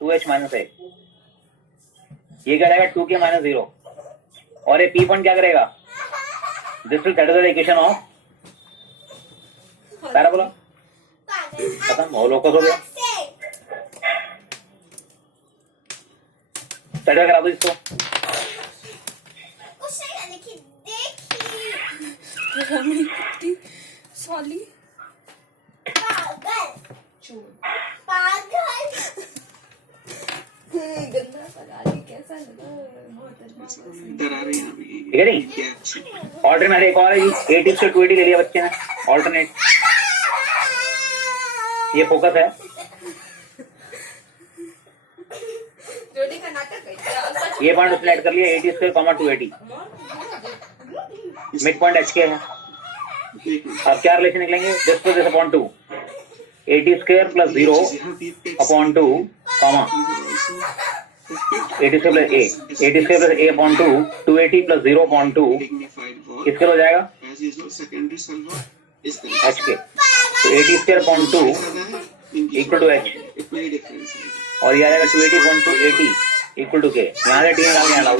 2h minus ए, ये क्या रहेगा 2k माइनस 0, और ये p पॉइंट क्या करेगा, this will satisfy the equation of parabola. खत्म, और लोकस हो गया। सेटिस्फाई करा दो इसको। सॉली गंदा सगाली कैसा लगा, बहुत डरा रहे हैं अभी। ठीक है नहीं, ऑल्टरनेट एक और है जी, 80 से 280 ले लिया बच्चे ने ऑल्टरनेट, ये फोकस है। जोड़ी का नाटक है क्या? ये पॉइंट सिलेक्ट कर लिया 80 square comma 280, mid point h के है। अब क्या रिलेशन निकलेंगे, this plus this upon 2, 80 square plus 0 upon 2 comma 80 square plus a, 80 square plus a upon 2, 280 plus 0 upon 2 किसके हो जाएगा, एच के। तो 80 square upon 2 equal to h, और ये आएगा 280 अपॉन 280 इक्वल टू के, यहाँ से टी निकाल के अलाउ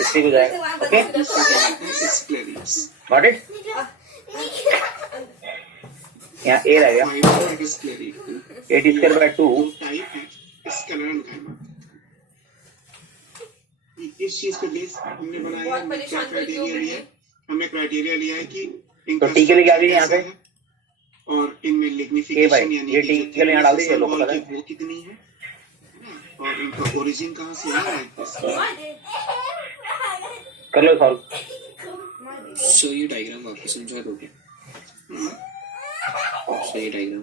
इससे हो जाएगा। Okay, got it. यहाँ ए रहेगा 80 स्क्वायर बाय 2, इस चीज को बेस हमने बनाया, क्या क्राइटेरिया लिया है, हमने क्राइटेरिया लिया है कि तो टी के लिए क्या भी यहाँ पे, और इनमें ए भाई लिग्निफिकेशन यानी ये टी के लिए यहाँ डाल दीजिए, लोग पता है वो कितनी है और इनका ओरिजिन कहाँ से है। कर लो सॉल्व। सो ये डायग्राम आपको समझा दोगे, सो ये डायग्राम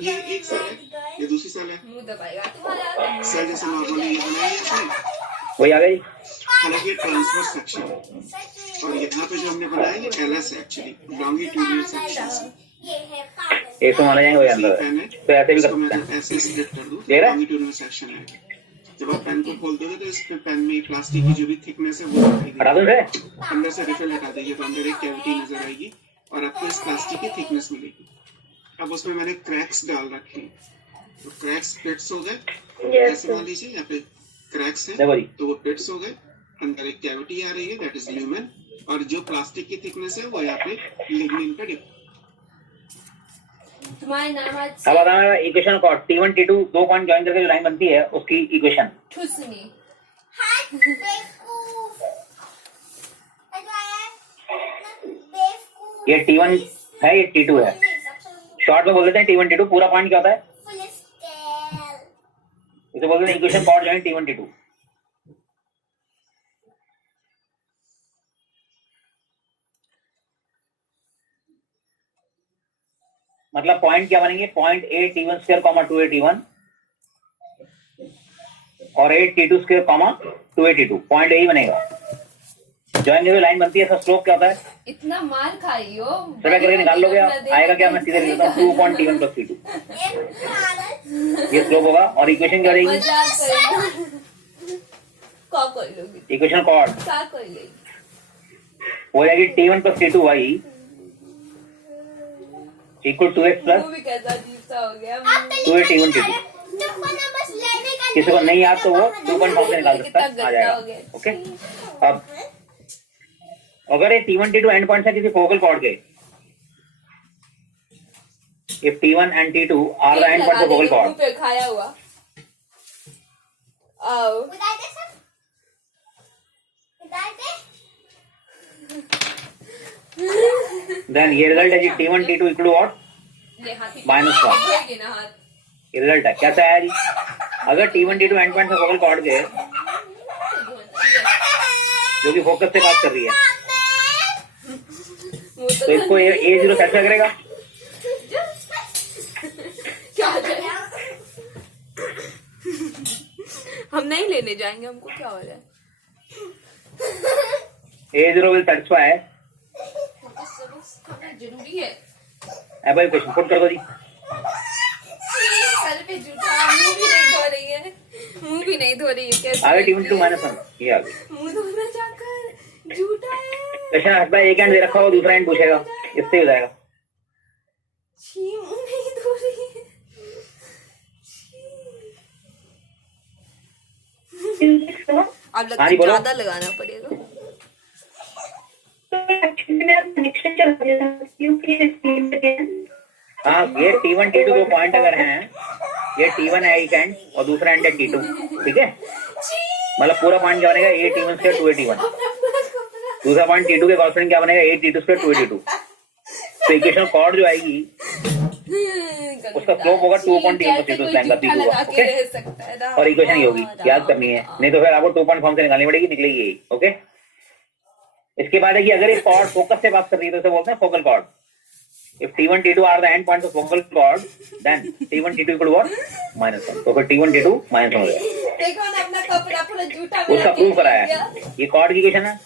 ये एक सेल है, ये दूसरी सेल है, मुंह दबाएगा तुम्हारा। सेल जैसे नॉर्मली ये बनाई है, वही आ गई। हालांकि ये ट्रांसवर्स सेक्शन है और यहाँ पे जो हमने बनाया ये एलएस है, एक्चुअली लॉन्गिट्यूडिनल सेक्शन है। एक तो माना जाएंगे वही अंदर है, तो ऐसे भी कर सकते हैं। ऐसे स्प्लिट कर दूं, ले रहा? लॉन्गिट्यूडिनल सेक्शन है। जब आप पेन को खोल दोगे तो इस पे पेन में प्लास्टिक की जो भी थिकनेस है वो दिखाई हटा दूं देगी। इसे? अंदर से रिफिल हटा देंगे तो अंदर एक कैविटी नजर आएगी और आपको इस प्लास्टिक की थिकनेस मिलेगी। अब उसमें मैंने क्रैक्स डाल रखे हैं, तो क्रैक्स पिट्स हो गए, ऐसे मान लीजिए यहाँ पे क्रैक्स है देखो जी, तो वो पिट्स हो गए, अंदर एक कैविटी आ रही है दैट इज ल्यूमेन, और जो प्लास्टिक की थिकनेस है वो यहाँ पे लिग्निन पे डिप। तुम्हारे नाम आज अब बताना इक्वेशन को T1 T2 दो पॉइंट ज्वाइन करके जो लाइन बनती है उसकी इक्वेशन। ठुसनी ये T1 है, ये T2 है। शॉर्ट में बोल देते हैं T1 T2, पूरा पॉइंट क्या होता है, इसे बोलते हैं equation cord join T1 T2। मतलब पॉइंट क्या बनेंगे, point A T1 square comma 2a T1 और 8 T2 square comma 2a T2, point यही बनेगा। ज्वाइन जो लाइन बनती है इसका स्लोप क्या होता है, इतना मार खाई हो सटा करके निकाल लोगे आप, आएगा क्या, मैं सीधे लिख देता हूँ 2.T1 प्लस T2, ये स्लोप होगा। और इक्वेशन क्या रहेगी, इक्वेशन कॉर्ड हो जाएगी T1 plus T2 y equal 2x plus 2a T1 T2। किसी को नहीं याद तो वो 2.5 से निकाल सकता है, आ जाएगा। ओके, अब अगर ये T1 T2 एंड पॉइंट्स है किसी फोकल कॉर्ड के, if T1 and T2 are the end points of focal chord, खाया हुआ then ये रिजल्ट है जी T1 T2 equal to what, -1। ये रिजल्ट है, कैसा है जी, अगर T1 T2 and points of focal cord के जो कि फोकस से बात कर रही है, तो इसको A0 कैसे करेगा, हम नहीं लेने जाएंगे, हमको क्या हो रहा है। A0 will satisfy जरूरी है अब क्वेश्चन पुट कर दो जी। सर पे जूठा, मुंह भी नहीं धो रही है, मुंह भी नहीं धो रही है, कैसे आगे T1 T2 -1 ये आ गई। मुंह धोना जाकर जूठा है। क्वेश्चन हटता है, एक एंड दे रखा हो, दूसरा एंड पूछेगा, इससे हो जाएगा। छी, मुंह नहीं धो रही है। छी। अब लगता हाँ है जी, बोलो। ज्यादा लगाना पड़ेगा। हाँ, ये T1 T2 दो पॉइंट अगर हैं, ये T1 है एक एंड और दूसरा एंड है T2, ठीक है। मतलब पूरा पॉइंट क्या बनेगा, A T1 square 2A T1। दूसरा पॉइंट T2 के कॉर्स्पोंडिंग क्या बनेगा, A T2 square 2A T2। तो इक्वेशन कॉर्ड जो आएगी उसका स्लोप होगा 2.8 लैंग का P2 का, ओके। और इक्वेशन ही होगी, याद करनी है, नहीं तो फिर आपको 2 पॉइंट फॉर्म से निकालनी पड़ेगी, निकलेगी यही, ओके। इसके बाद है कि अगर ये कॉर्ड फोकस से पास कर रही है तो इसे बोलते हैं focal cord. If T1 T2 are the end points of focal cord, then T1 T2 equal to what? -1। तो फिर T1 T2 -1 हो गया। देखो ना अपना कपड़ा पूरा झूठा उसका प्रूफ कराया, ये कॉर्ड की इक्वेशन है।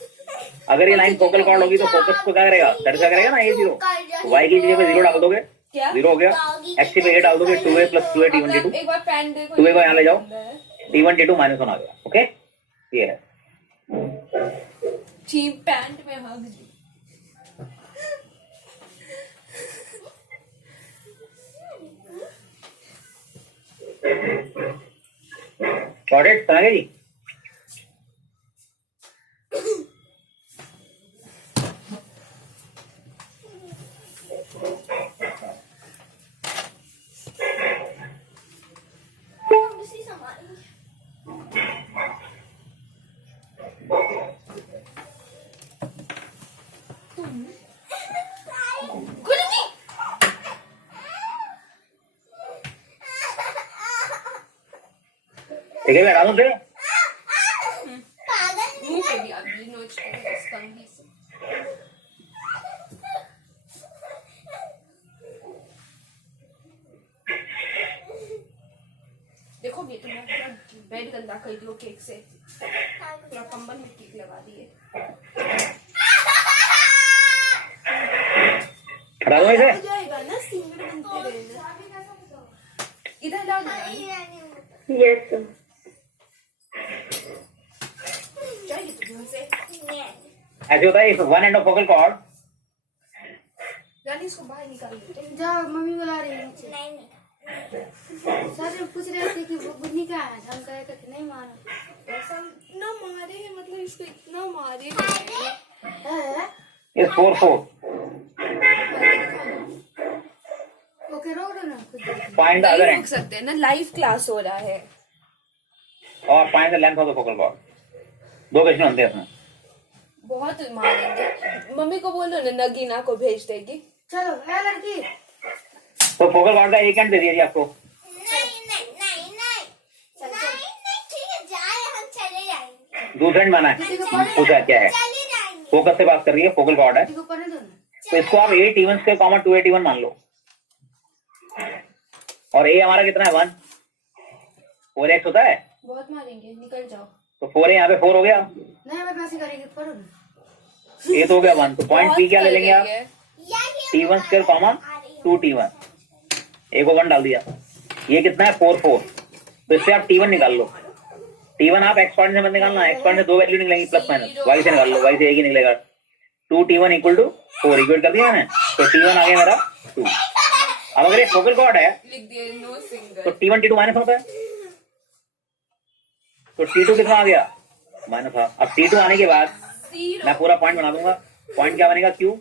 अगर ये लाइन फोकल कॉर्ड होगी तो फोकस को क्या करेगा, सेटिस्फाई करेगा ना, A0। Y की जगह पे 0 डाल दोगे, 0 हो गया। X पे A डाल दोगे, 2A + 2A T1 T2। एक बार पैंट देखो, 2A को यहाँ ले जाओ, T1 T2 -1 आ गया, ओके। ये है चीप पैंट में हग जी। गॉट इट, समझ गए जी। ठीक है, मैं हटा दूं फिर। मुंह पे भी आप जी नोच कर इस कंघी से। देखो ये तो मैं बेड गंदा कर दियो केक से, पूरा कंबल में केक लगा दिए। हटा दूं इसे। हो जाएगा ना, सिंगल बनते रहना। इधर लाओ ना। Yes sir. चाहिए तुझे से। ऐसे होता है, if one end of focal chord, Rani इसको बाहर निकाल देते। जाओ, मम्मी बुला रही है नीचे। सर पूछ रहे थे कि वो बुन्नी का है, हम कहे कि नहीं मानो। ऐसा ना मारे, मतलब इसको इतना मारे। इस 4 ओके रोक दो ना खुद। फाइंड द अदर नहीं एंड रुक सकते ना, लाइव क्लास हो रहा है। और find the length of the focal cord. दो क्वेश्चन होते हैं इसमें। बहुत मारेंगे। मम्मी को बोलो ना, नगीना को भेज देगी। चलो है लड़की। तो फोकल कॉर्ड का एक एंड दे दिया जी आपको। दूसरा एंड माना है, पूछा क्या है, फोकस से बात कर रही है, फोकल कॉर्ड है। को करने दो ना। तो इसको आप A T1 square comma 2A T1 मान लो। और A हमारा कितना है, 1। 4x होता है, बहुत मारेंगे, निकल जाओ। तो 4 यहाँ पे 4 हो गया, नहीं मैं कैसे करेगी, पढ़ो ना। A तो हो गया 1। तो पॉइंट P क्या ले लेंगे आप, T1 square comma 2 T1। A को 1 डाल दिया, ये कितना है 4 4। तो इससे आप T1 निकाल लो। T1 आप एक्स पॉइंट से मत निकालना, एक्स पॉइंट से दो वैल्यू निकलेंगी प्लस माइनस, y से निकाल लो, y से एक ही निकलेगा। 2 T1 इक्वल टू 4 इक्वल कर दिया मैंने, तो T1 आ गया मेरा 2। अब अगर ये फोकल कॉर्ड है लिख दिए नो सिंगल। तो T1 T2 माइनस होता है, तो T2 कितना आ गया, माइनस। अब T2 आने के बाद मैं पूरा पॉइंट बना दूंगा। पॉइंट क्या बनेगा, Q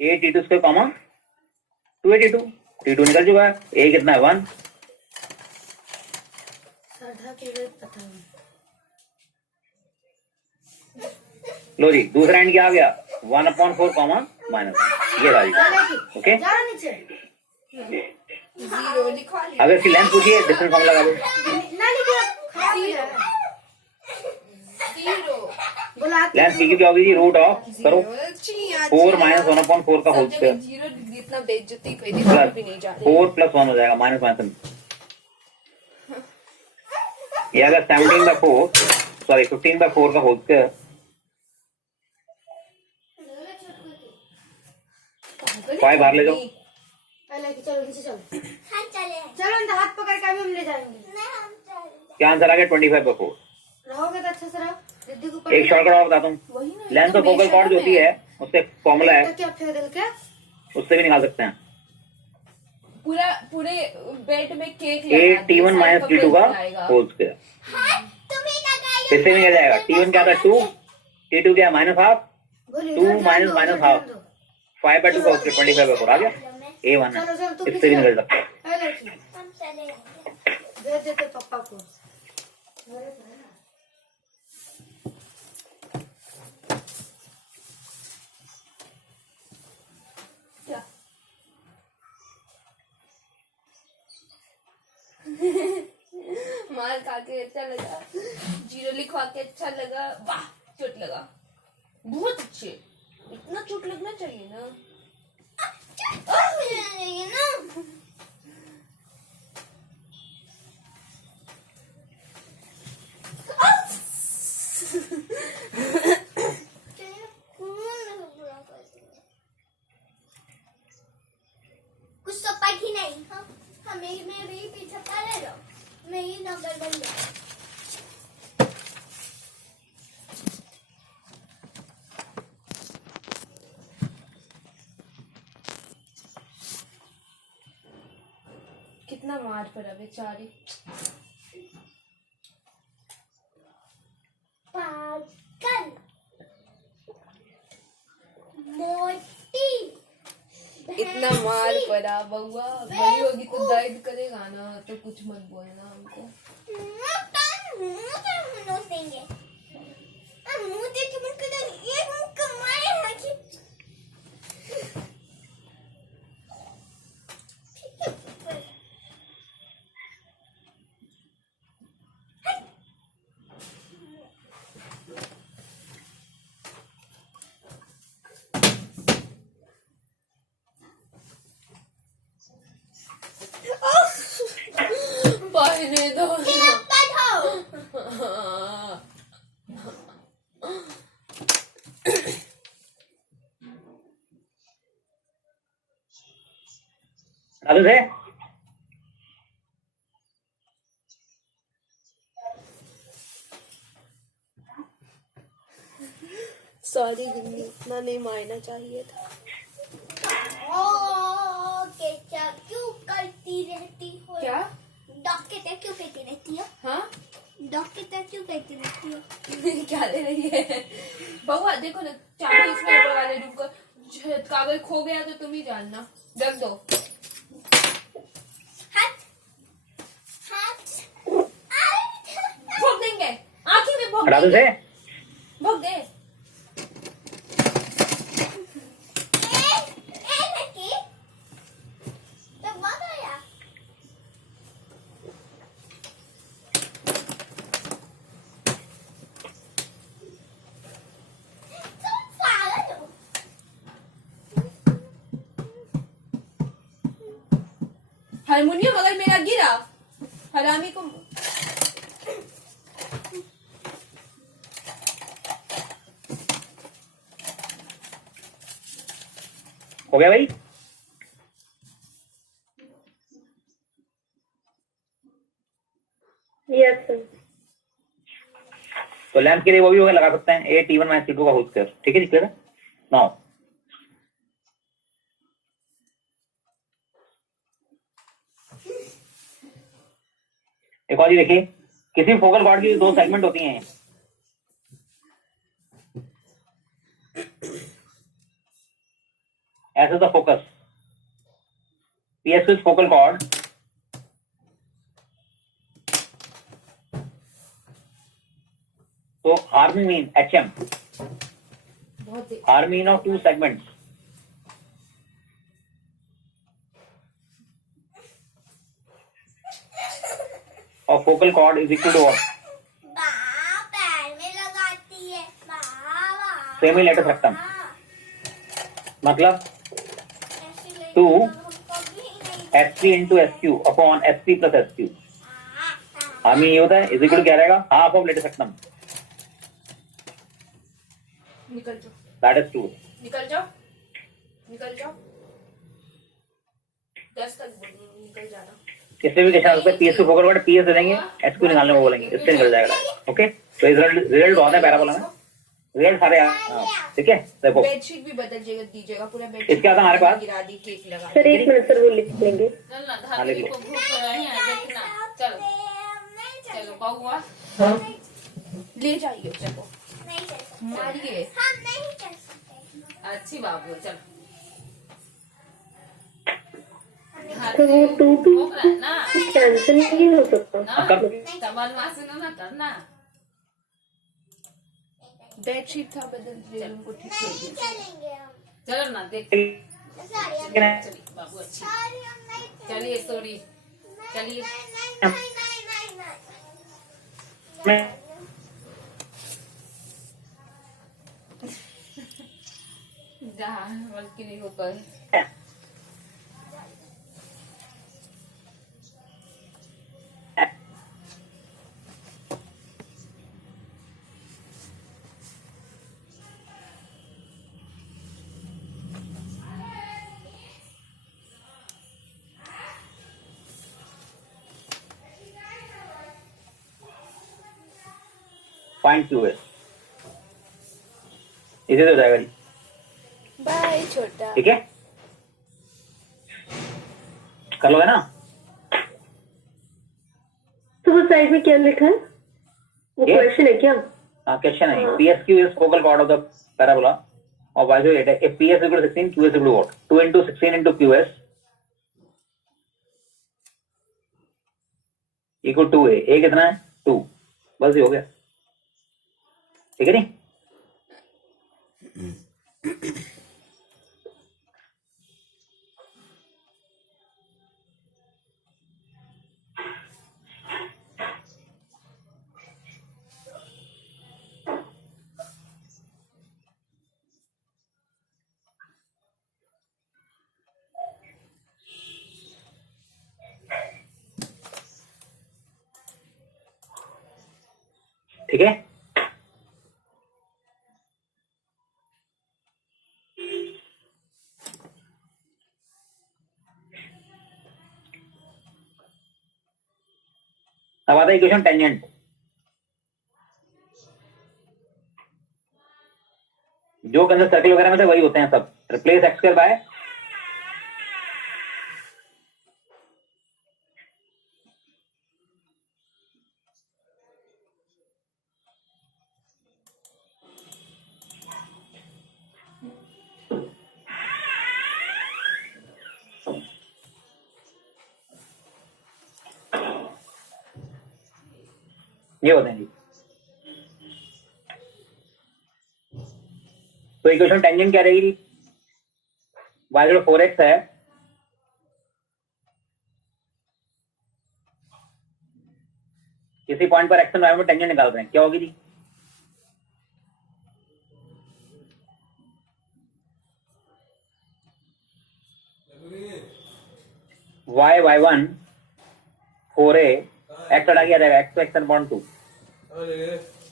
A T2 square comma 2A T2। T2 निकल चुका है, A कितना है 1। सरधा के लिए पता है। लो जी, दूसरा एंड क्या आ गया, 1/4 कॉमा माइनस, ये था जी, ओके। जाओ नीचे। जीरो लिखवा लिया। अगर इसकी लेंथ पूछिए, डिस्टेंस फॉर्मूला लगा दो। ना लिखे खराब हो गया है। जीरो बुलाते लेंथ की क्या होगी जी, रूट ऑफ करो 4 माइनस 1/4 का होल स्क्वायर जीरो इतना बेइज्जती कोई दिखा भी नहीं जा रही। 4 + 1 हो जाएगा, माइनस माइनस। ये अगर 15/4 का होल स्क्वायर, फाइव बाहर ले जाओ। पहले कि चलो नीचे चलो। चलो अंदर हाथ पकड़ के अभी हम ले जाएंगे। क्या आंसर आ गया, 25/4। रहोगे तो अच्छा से रहो। दीदी को एक शॉर्टकट और बताता हूँ, वही ना, लेंथ ऑफ फोकल कॉर्ड जो होती है उससे फॉर्मूला है, क्या फेंक दे क्या? उससे भी निकाल सकते हैं। पूरे बेड में केक ए T1 माइनस T2 का होल स्क्वायर। फिर से नहीं जाएगा। T1 क्या था 2, T2 क्या minus half, 2 minus minus half, 5/2 का होल स्क्वायर 25/4 आ गया। A1 है, इससे भी निकल सकता है। भेज देते पापा को। क्या मार खा के अच्छा लगा, जीरो लिखवा के अच्छा लगा, वाह चोट लगा, बहुत अच्छे। इतना चोट लगना चाहिए ना। कुछ तो पढ़ ही नहीं। हाँ मेरे पीछे पड़े रहो, मैं ही नंबर बन गया। कितना मार पड़ा बेचारी। पागल मोटी इतना मार पड़ा बउआ, बड़ी होगी तो दर्द करेगा ना, तो कुछ मत बोलना हमको। मुंह देंगे, मुंह देख के मुझको ये मुंह कमाए है कि पहले दो चालू से सॉरी दिल्ली, इतना नहीं मारना चाहिए था। क्या क्यों करती रहती हो? क्या डॉक्टर क्यों कहती रहती हो? हाँ डॉक्टर क्यों कहती रहती हो? क्या ले रही है बउआ? देखो ना, चाबी इसमें ऊपर वाले रूम का कागज खो गया तो तुम ही जानना, रख दो। भोग देंगे, आंखें में भोग चालू देंगे, से भोग दे। हारमोनियम अगर मेरा गिरा, हरामी को हो गया भाई। Yes sir. तो लेंथ के लिए वो भी होगा, लगा सकते हैं ए T1 माइनस T2 का होल स्क्वायर। ठीक है जी, क्लियर है नाउ। एक और जी देखिए, किसी फोकल कॉर्ड की 2 सेगमेंट होती हैं। ऐसे the focus PS focal chord तो harmonic mean HM, harmonic of 2 segments of focal cord is equal to what? पैर में लगाती है सेमी लेटर रेक्टम, मतलब 2 S3 into SQ upon SP plus SQ। Harmony ये होता है, इज इक्वल टू क्या रहेगा? हाफ ऑफ लेटर रेक्टम, निकल जाओ, दैट इज 2। निकल जाओ, निकल जाओ, 10 तक निकल जाना। इससे भी कैसा होता है, PS को फोकल कॉर्ड PS दे देंगे, SQ निकालने को बोलेंगे, इससे निकल जाएगा। ओके, तो रिजल्ट आता है पैराबोला में रिजल्ट सारे हाँ, ठीक है देखो बेडशीट भी बदल जाएगा दीजिएगा पूरा बेडशीट इसके बाद हमारे पास गिरा दी केक लगा सर एक मिनट सर वो लिख लेंगे। चल ना हाँ, लिख धागे लो। को भूख नहीं आ देखना चल चलो बहुआ ले जाइए चलो नहीं चल सकते मारिए हम नहीं चल सकते अच्छी बाबू चल तो वो टू भूख रहा है ना कैंसिल नहीं हो सकता। ना कर लो। तबल वासन ना करना बेडशीट था बदल दिया उनको ठीक कर नहीं दिया चलेंगे हम चलो ना देख सॉरी हम चलिए बाबू अच्छी सॉरी हम नहीं चलिए सॉरी चलिए मैं जहाँ बल्कि नहीं होता है फाइंड क्यू है इसे हो जाएगा जी बाय छोटा ठीक है कर लोगे ना तो वो साइड में क्या लिखा है? वो ये? क्वेश्चन है क्या? हाँ क्वेश्चन है P S Q is focal cord of the parabola और वाई जो है P S equal 16 Q S equal what 2 into 16 into Q S equal 2 है ए कितना है 2 बस ये हो गया ठीक है नहीं ठीक है अब आता है इक्वेशन टेंजेंट जो कंसेप्ट सर्कल वगैरह में थे वही होते हैं सब रिप्लेस एक्स स्क्वायर बाय ये होते हैं जी तो इक्वेशन टेंजेंट क्या रहेगी y जो 4x है किसी पॉइंट पर एक्स एंड वाई में टेंजेंट निकाल रहे हैं क्या होगी जी y1 4a एक्स हटा के आ जाएगा एक्स एक्स अपॉन 2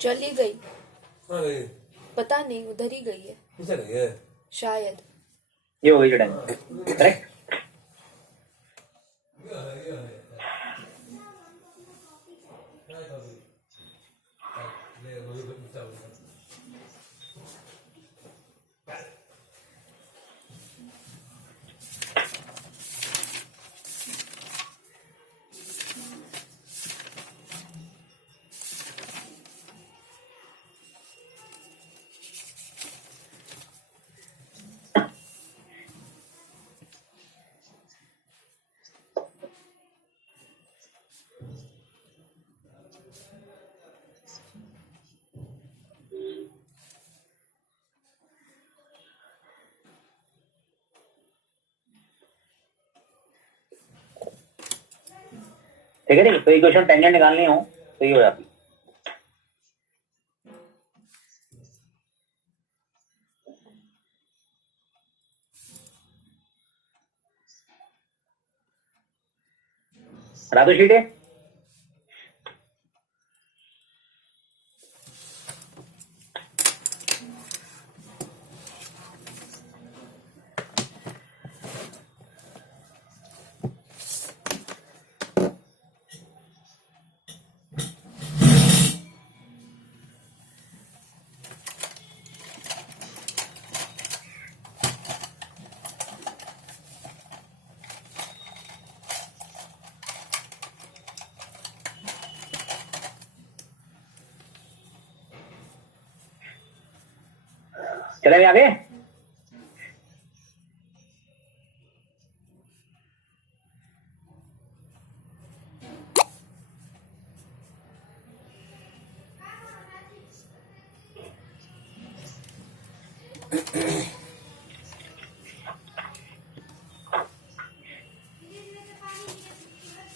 चली गई पता नहीं उधर ही गई है शायद ये हो गई टेंजेंट करेक्ट ठीक है नहीं तो इक्वेशन टेंजेंट निकालनी हो तो ये हो जाती राधु शीट है चले आगे।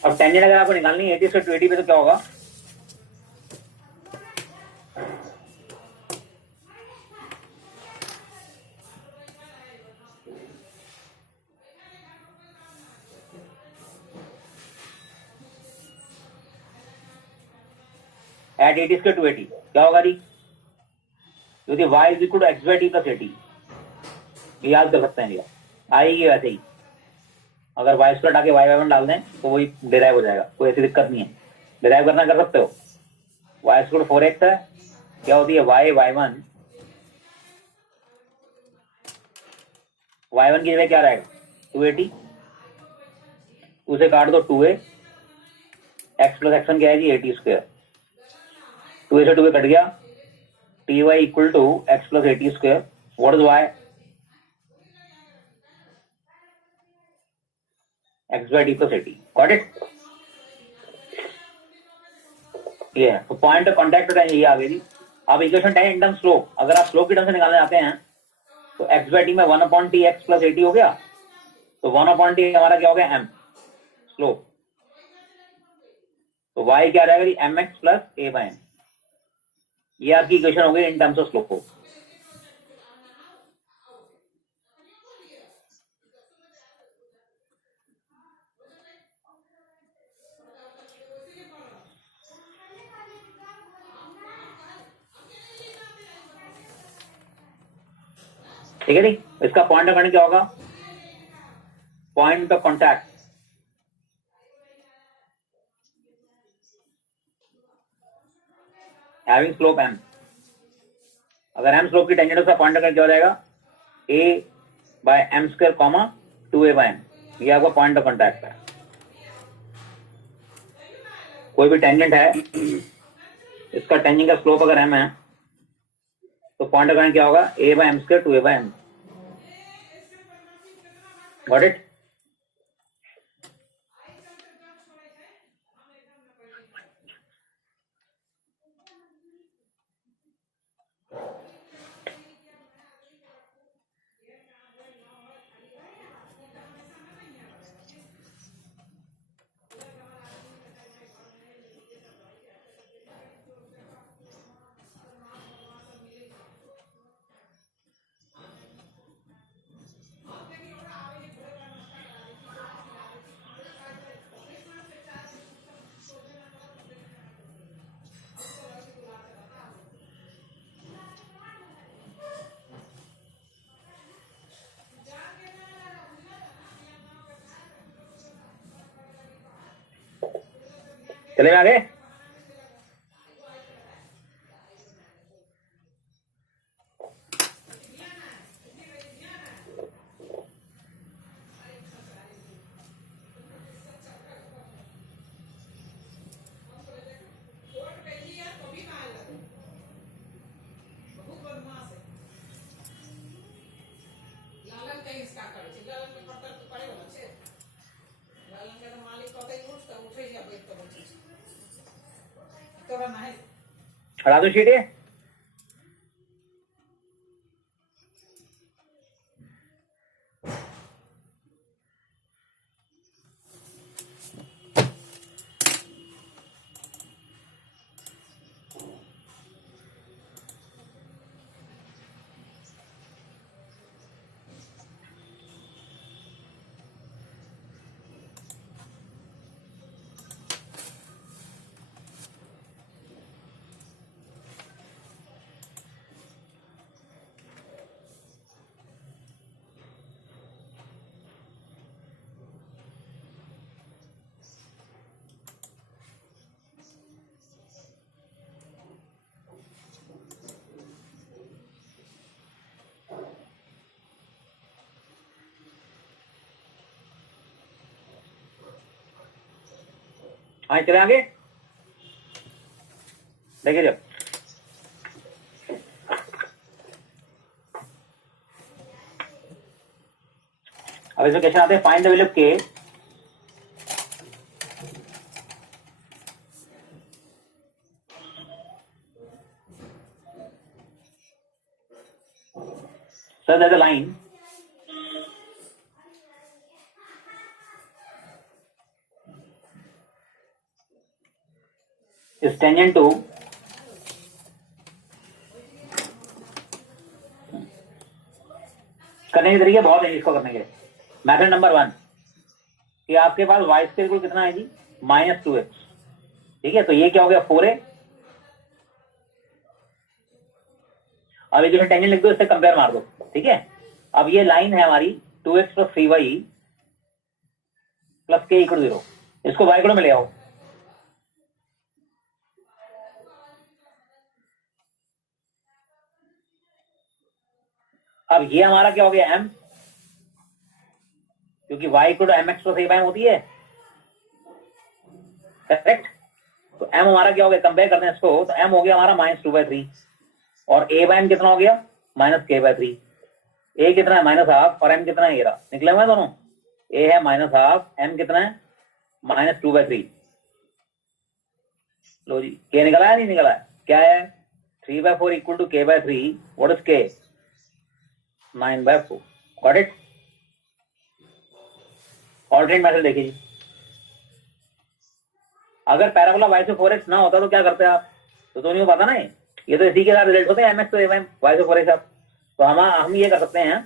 अब टेंजेंट अगर आपको निकालनी है 80 से 280 पे तो क्या होगा? एट 80 स्क्वायर टू 80 क्या होगा री? क्योंकि y is equal to x by t plus 80, याद कर सकते हैं भैया, आएगी वैसे ही। अगर y स्क्वायर डाके y1 डाल दें तो वही डिराइव हो जाएगा, कोई ऐसी दिक्कत नहीं है। डिराइव करना कर सकते हो। y स्क्वायर 4x है, क्या होती है y1 की जगह क्या रहेगा 280, उसे काट दो 2a, x प्लस x1 क्या है जी 80 स्क्वायर, 2a से 2a कट गया, ty equal to x plus 80 square, what is y? x by t plus 80, got it? ये है तो पॉइंट ऑफ कॉन्टैक्ट ये आ गई जी। अब इक्वेशन 10 इन टर्म स्लोप, अगर आप स्लोप की टर्म से निकालने जाते हैं तो x by t में 1/t x प्लस 80 हो गया, तो 1/t हमारा क्या हो गया m स्लोप, तो y क्या रहेगा जी mx plus a by n। ये आपकी इक्वेशन हो गई इन टर्म्स ऑफ स्लोप। ठीक है जी। इसका पॉइंट ऑफ क्या होगा? Point of contact having slope m, अगर m स्लोप की टेंजेंट उसका पॉइंट ऑफ क्या हो जाएगा a by m square comma 2a by m। ये आपका पॉइंट ऑफ कॉन्टैक्ट है। कोई भी टेंजेंट है, इसका टेंजेंट का स्लोप अगर m है तो पॉइंट ऑफ क्या होगा a by m square 2a by m। Got it? चले आगे। हटा दो शीट। हाँ चले आगे। देखिए जब अब इसमें क्वेश्चन आते हैं फाइंड द वैल्यू के sir there's a line is tangent to करने के तरीके बहुत है इसको करने के। मेथड नंबर 1 कि आपके पास y स्क्वायर इक्वल कितना है जी -2x, ठीक है। तो ये क्या हो गया 4a। अब ये जो टेंजेंट लिख दो, इससे कंपेयर मार दो, ठीक है। अब ये लाइन है हमारी 2x + 3y + k = 0। इसको y में ले आओ। अब ये हमारा क्या हो गया m, क्योंकि y = mx + a' होती है, करेक्ट। तो m हमारा क्या हो गया, कंपेयर करते हैं इसको, तो m हो गया हमारा -2/3 और a/m कितना हो गया -k/3। a कितना है -12 और m कितना है, ये रहा निकले हुए दोनों। a है -12, m कितना है -2/3। लो जी, k निकला है नहीं निकला है, क्या है 3/4 = k/3। What is k 9/4। Got it. Alternate method देखिए जी, अगर पैराबोला y से 4x ना होता तो क्या करते आप, तो नहीं हो पाता ना। ये तो इसी के साथ रिलेट होते हैं mx तो y से 4x। तो हम ये कर सकते हैं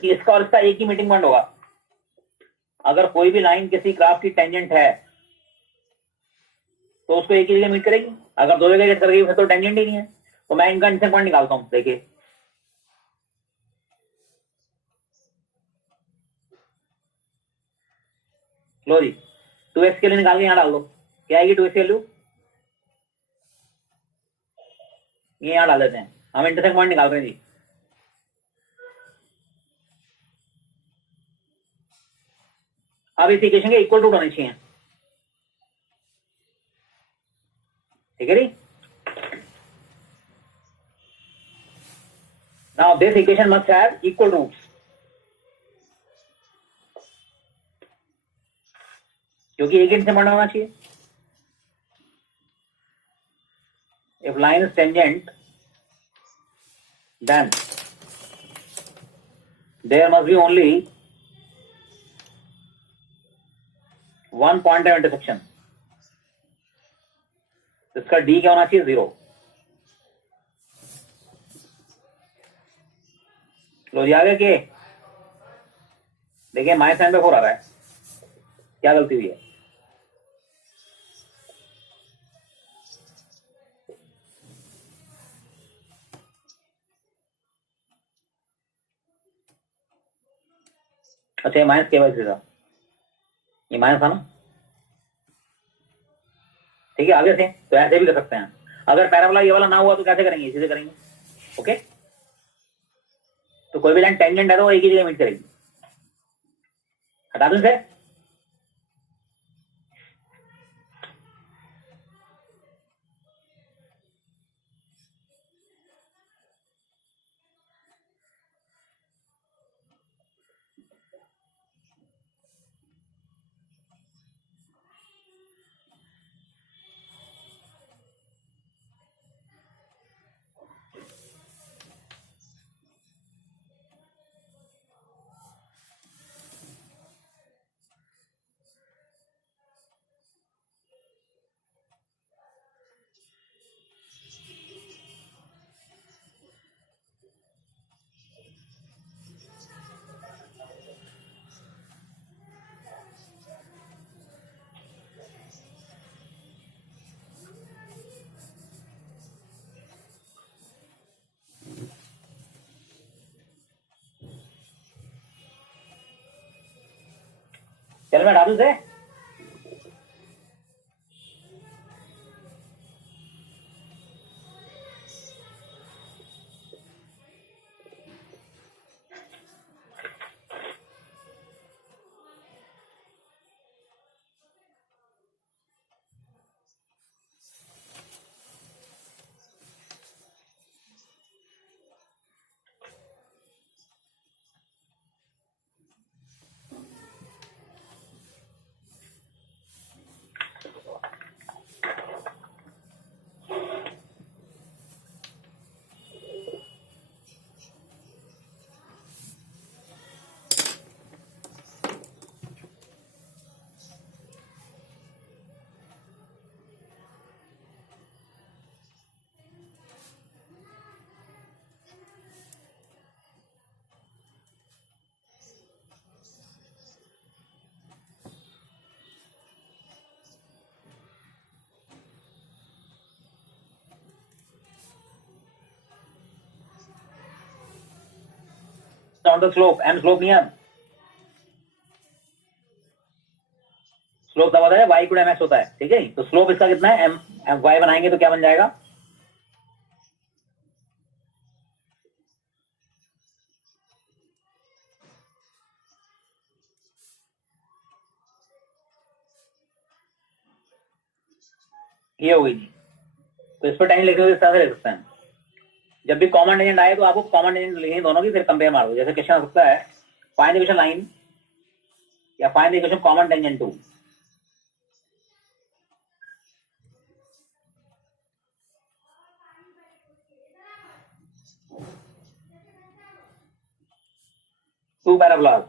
कि इसका और इसका एक ही मीटिंग पॉइंट होगा। अगर कोई भी लाइन किसी ग्राफ की टेंजेंट है तो उसको एक ही जगह मीट करेगी, अगर दो जगह करेगी फिर तो टेंजेंट ही नहीं है। तो मैं इनका इंटरसेक्ट पॉइंट निकालता हूं, देखिए लो जी, 2x के लिए निकाल के यहाँ डाल दो, क्या आएगी 2x की वैल्यू, ये यहाँ डाल देते हैं। हम इंटरसेक्ट पॉइंट निकाल रहे हैं जी। अब इस इक्वेशन के इक्वल टू होने चाहिए, ठीक है जी। Now this equation must have equal roots, क्योंकि एक इंटरसेक्ट पॉइंट होना चाहिए। If line is tangent, then there must be only one point of intersection। इसका d क्या होना चाहिए 0। लो जी आगे के देखिए -9/4 आ रहा है, क्या गलती हुई है। अच्छा ये -k/3 था, ये माइनस था ना, ठीक है। आगे से तो ऐसे भी कर सकते हैं। अगर पैराबोला ये वाला ना हुआ तो कैसे करेंगे, इसी से करेंगे, ओके। तो कोई भी लाइन टेंजेंट है तो एक ही जगह मीट करेगी। हटा दूं इसे, चलो मैं हटा दूं इसे। On the slope, m slope नहीं है। स्लोप तब होता है y गुणा mx होता है, ठीक है। तो स्लोप इसका कितना है, m y बनाएंगे तो क्या बन जाएगा, ये होगी जी। तो इस पर टेंजेंट लिखने इस तरह से लिख सकते हैं, जब भी कॉमन टेंजेंट आए तो आपको कॉमन टेंजेंट लिखनी दोनों की, फिर कंपेयर मार दो। जैसे क्वेश्चन हो सकता है फाइंड द इक्वेशन लाइन या find the equation common tangent to. Two parabolas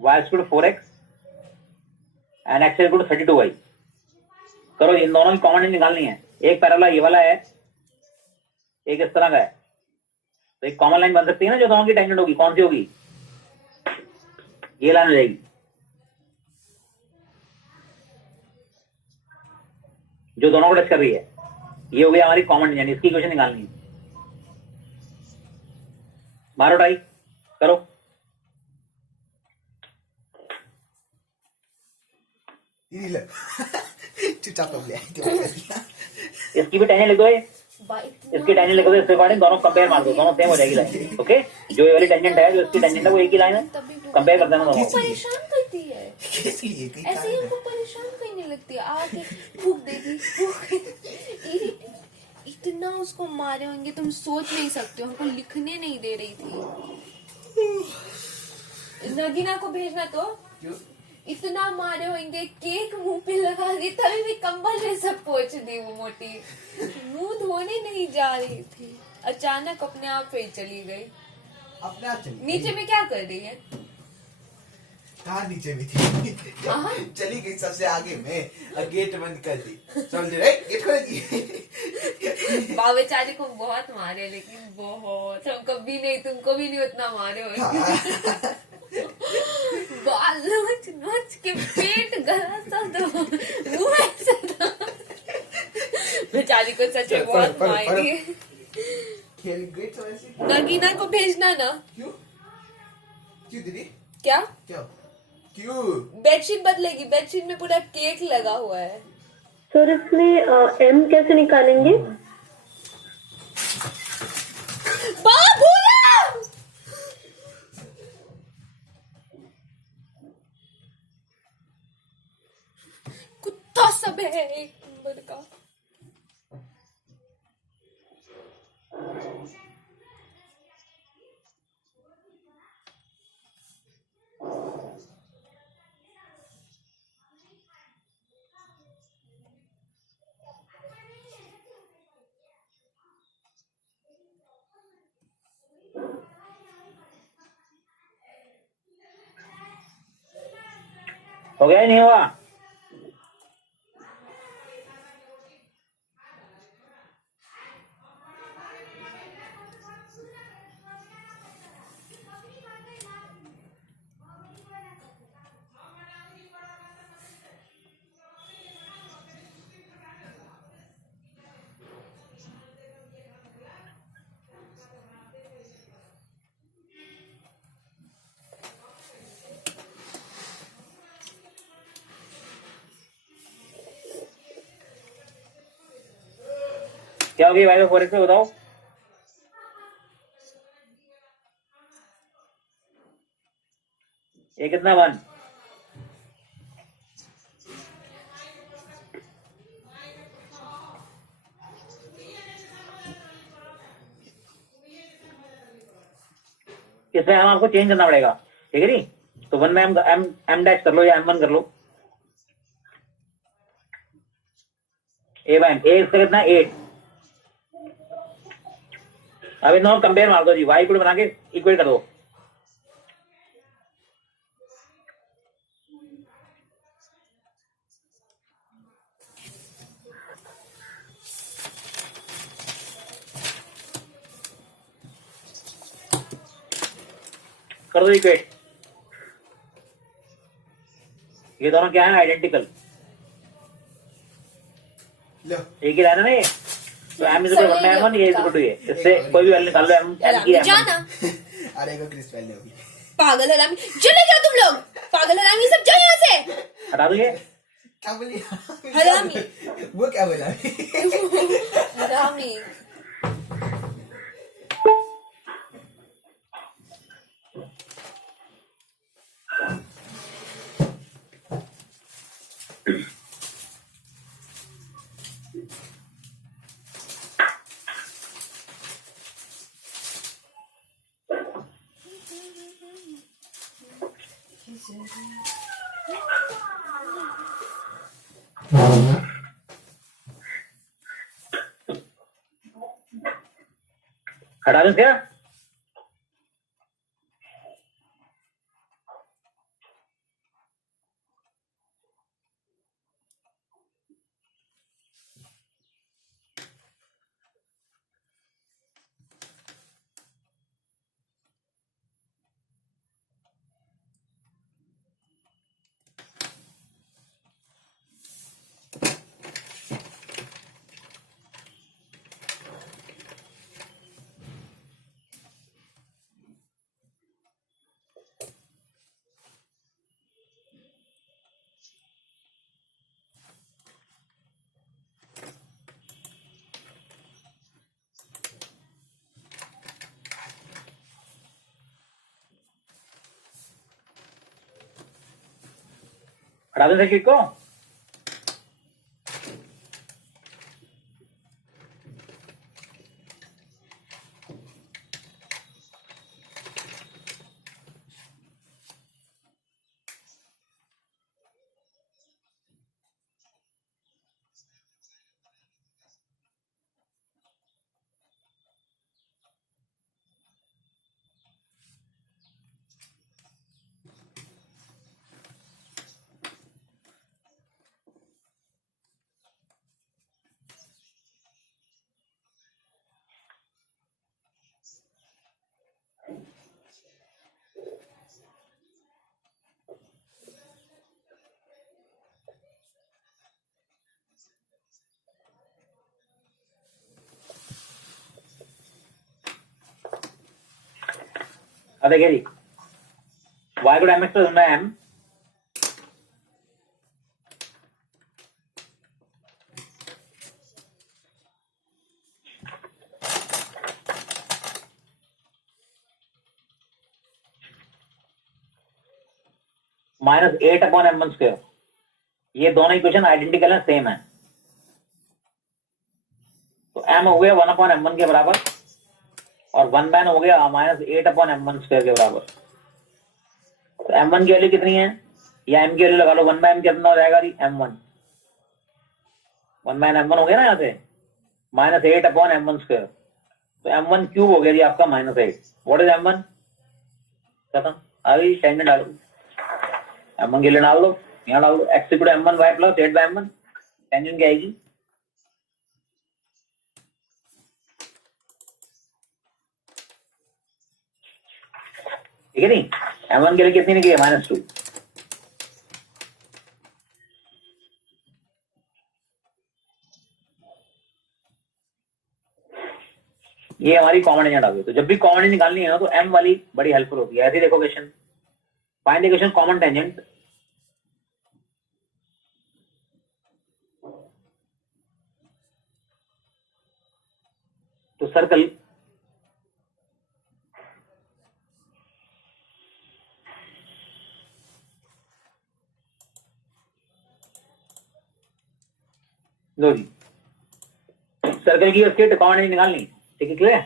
y equal to 4x and x equal to 32y। करो, इन दोनों की कॉमन टेंजेंट निकालनी है। एक पैराबोला ये वाला है, एक इस तरह का है, तो एक कॉमन लाइन बन सकती है ना जो दोनों की टेंजेंट होगी। कौन सी होगी, ये लाइन हो जाएगी जो दोनों को टच कर रही है। ये हो गई हमारी कॉमन टेंजेंट, इसकी इक्वेशन निकालनी है। मारो ट्राई करो। चुपचाप हो गया। इसकी भी टेंजेंट लिख दो, इसकी टेंजेंट लिख दो, इसके अकॉर्डिंग दोनों कंपेयर मार दो, दोनों सेम हो जाएगी लाइन। ओके, जो ये वाली टेंजेंट है, जो इसकी टेंजेंट है, वो एक ही लाइन है, कंपेयर कर देना दोनों। परेशान करती है ऐसे ही, हमको परेशान करने लगती है, आके फूक देगी। इतना उसको मारे होंगे तुम सोच नहीं सकते हो, हमको लिखने नहीं दे रही थी। नगीना को भेजना तो इतना मारे होंगे, केक मुंह पे लगा दी, तभी भी कंबल में सब पोंछ दी। वो मोटी मुंह धोने नहीं जा रही थी, अचानक अपने आप फिर चली गई। अपने आप चली नीचे में क्या कर रही है, कहाँ नीचे भी थी, चली गई सबसे आगे में, गेट बंद कर दी। समझ रहे, गेट खोल दी। बाबा बेचारे को बहुत मारे, लेकिन बहुत, हम कभी नहीं, तुमको भी नहीं उतना मारे होंगे। बाल नोच नोच के पेट गला सा दो, मुंह ऐसा था। बेचारी को सच में बहुत मारी। खेल गई तो ऐसे। नगीना को भेजना ना। क्यों क्यों दीदी, क्या क्या क्यों? बेडशीट बदलेगी, बेडशीट में पूरा केक लगा हुआ है। सर इसमें m कैसे निकालेंगे? कुत्ता सब है एक नंबर का। हो गया, नहीं हुआ? क्या होगी भाई, 4x में बताओ। ये कितना 1? इसमें हम आपको चेंज करना पड़ेगा, ठीक है जी। तो 1 में एम डैश कर लो या m1 कर लो। ए बाय ए, इसका कितना 8। अब इन दोनों कंपेयर मार दो जी, y इक्वल बना के इक्वल कर दो। कर दो इक्वेट। ये दोनों क्या है, आइडेंटिकल, एक ही लाइन है ना ये। तो m is equal to 1/m1, ये इज इक्वल टू ये। इससे कोई भी वैल्यू निकाल लो, m की m1। हारेगा क्रिस वैल ने अभी। पागल हरामी, चले जाओ तुम लोग, पागल हरामी सब जाओ यहाँ से। हटा दो ये। क्या बोली? हरामी। वो क्या बोला? हरामी। हटा दूं क्या? हटा दूं सर्किट को? अब देखिए जी, y को mx प्लस 1/m -8/m1²। ये दोनों इक्वेशन आइडेंटिकल है, सेम है। तो m हो गया 1/m1 के बराबर और 1/n हो गया -8/m1² के बराबर। तो m1 की वैल्यू कितनी है, या m की वैल्यू लगा लो, 1/m कितना हो जाएगा जी, m1 1/m1 हो गया ना यहाँ से, -8/m1²। तो m1 क्यूब हो गया जी आपका -8। What is m1? खत्म। अभी टेंजेंट डालो, m1 के लिए डाल दो, यहाँ डाल दो, x equal m1 y plus 8/m1। Tangent क्या आएगी? ठीक है नहीं, m1 के लिए कितनी निकली है, -2। ये हमारी कॉमन एजेंट आ गई। तो जब भी कॉमन एजेंट निकालनी है ना, तो m वाली बड़ी हेल्पफुल होती है। ऐसे देखो question, find the equation common tangent. तो सर्कल लो जी, सर्कल की उसकी कॉमन एजेंट निकालनी, ठीक है, क्लियर?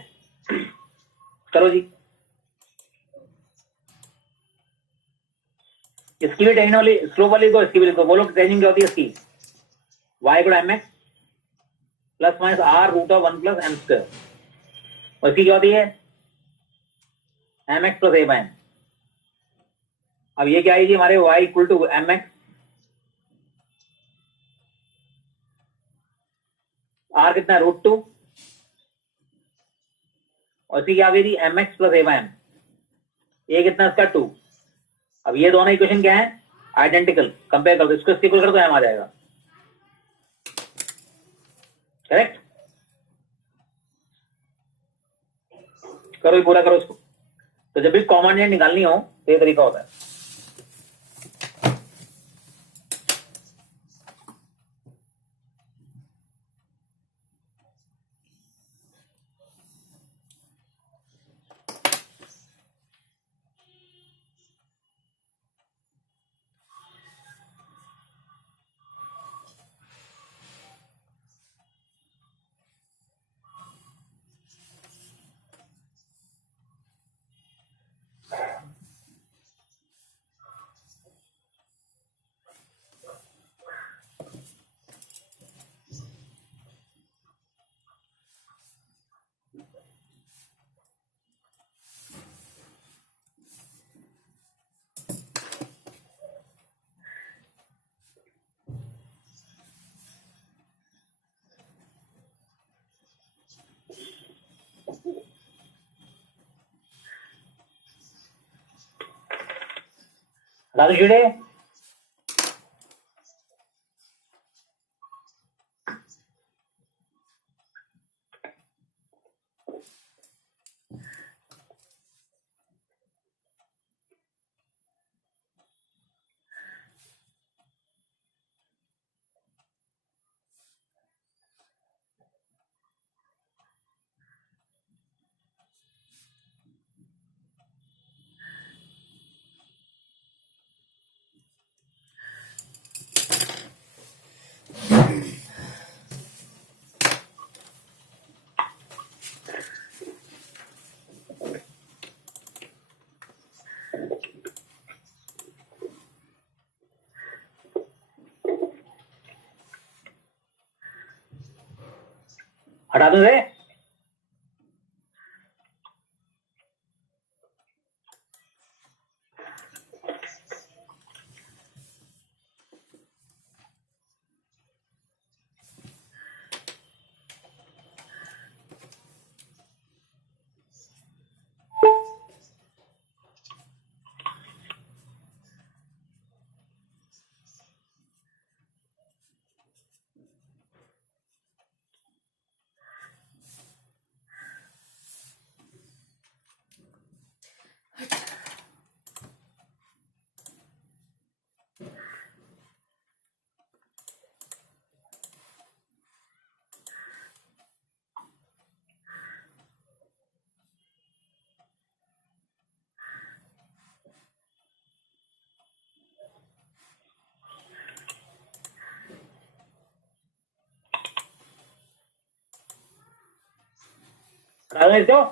करो जी। इसकी भी टेंजेंट वाली, स्लोप वाली को, इसकी भी लिखो। बोलो टेंजेंट क्या होती है इसकी, y equal mx plus minus r root of 1 plus m²। और इसकी क्या होती है, mx प्लस a/n। अब ये क्या आएगी हमारे, y equal to mx, r कितना है, √2, और इसकी क्या आ गई थी, mx प्लस a/n। ये कितना इसका 2। अब ये दोनों इक्वेशन क्या है, आइडेंटिकल। कंपेयर कर दो, इसको इसके इक्वल कर दो, m आ जाएगा। करेक्ट? करो, पूरा करो इसको। तो जब भी कॉमन एंड निकालनी हो तो ये तरीका होता है। राजू शिड़े हटा दो रे। हटा दो इसको।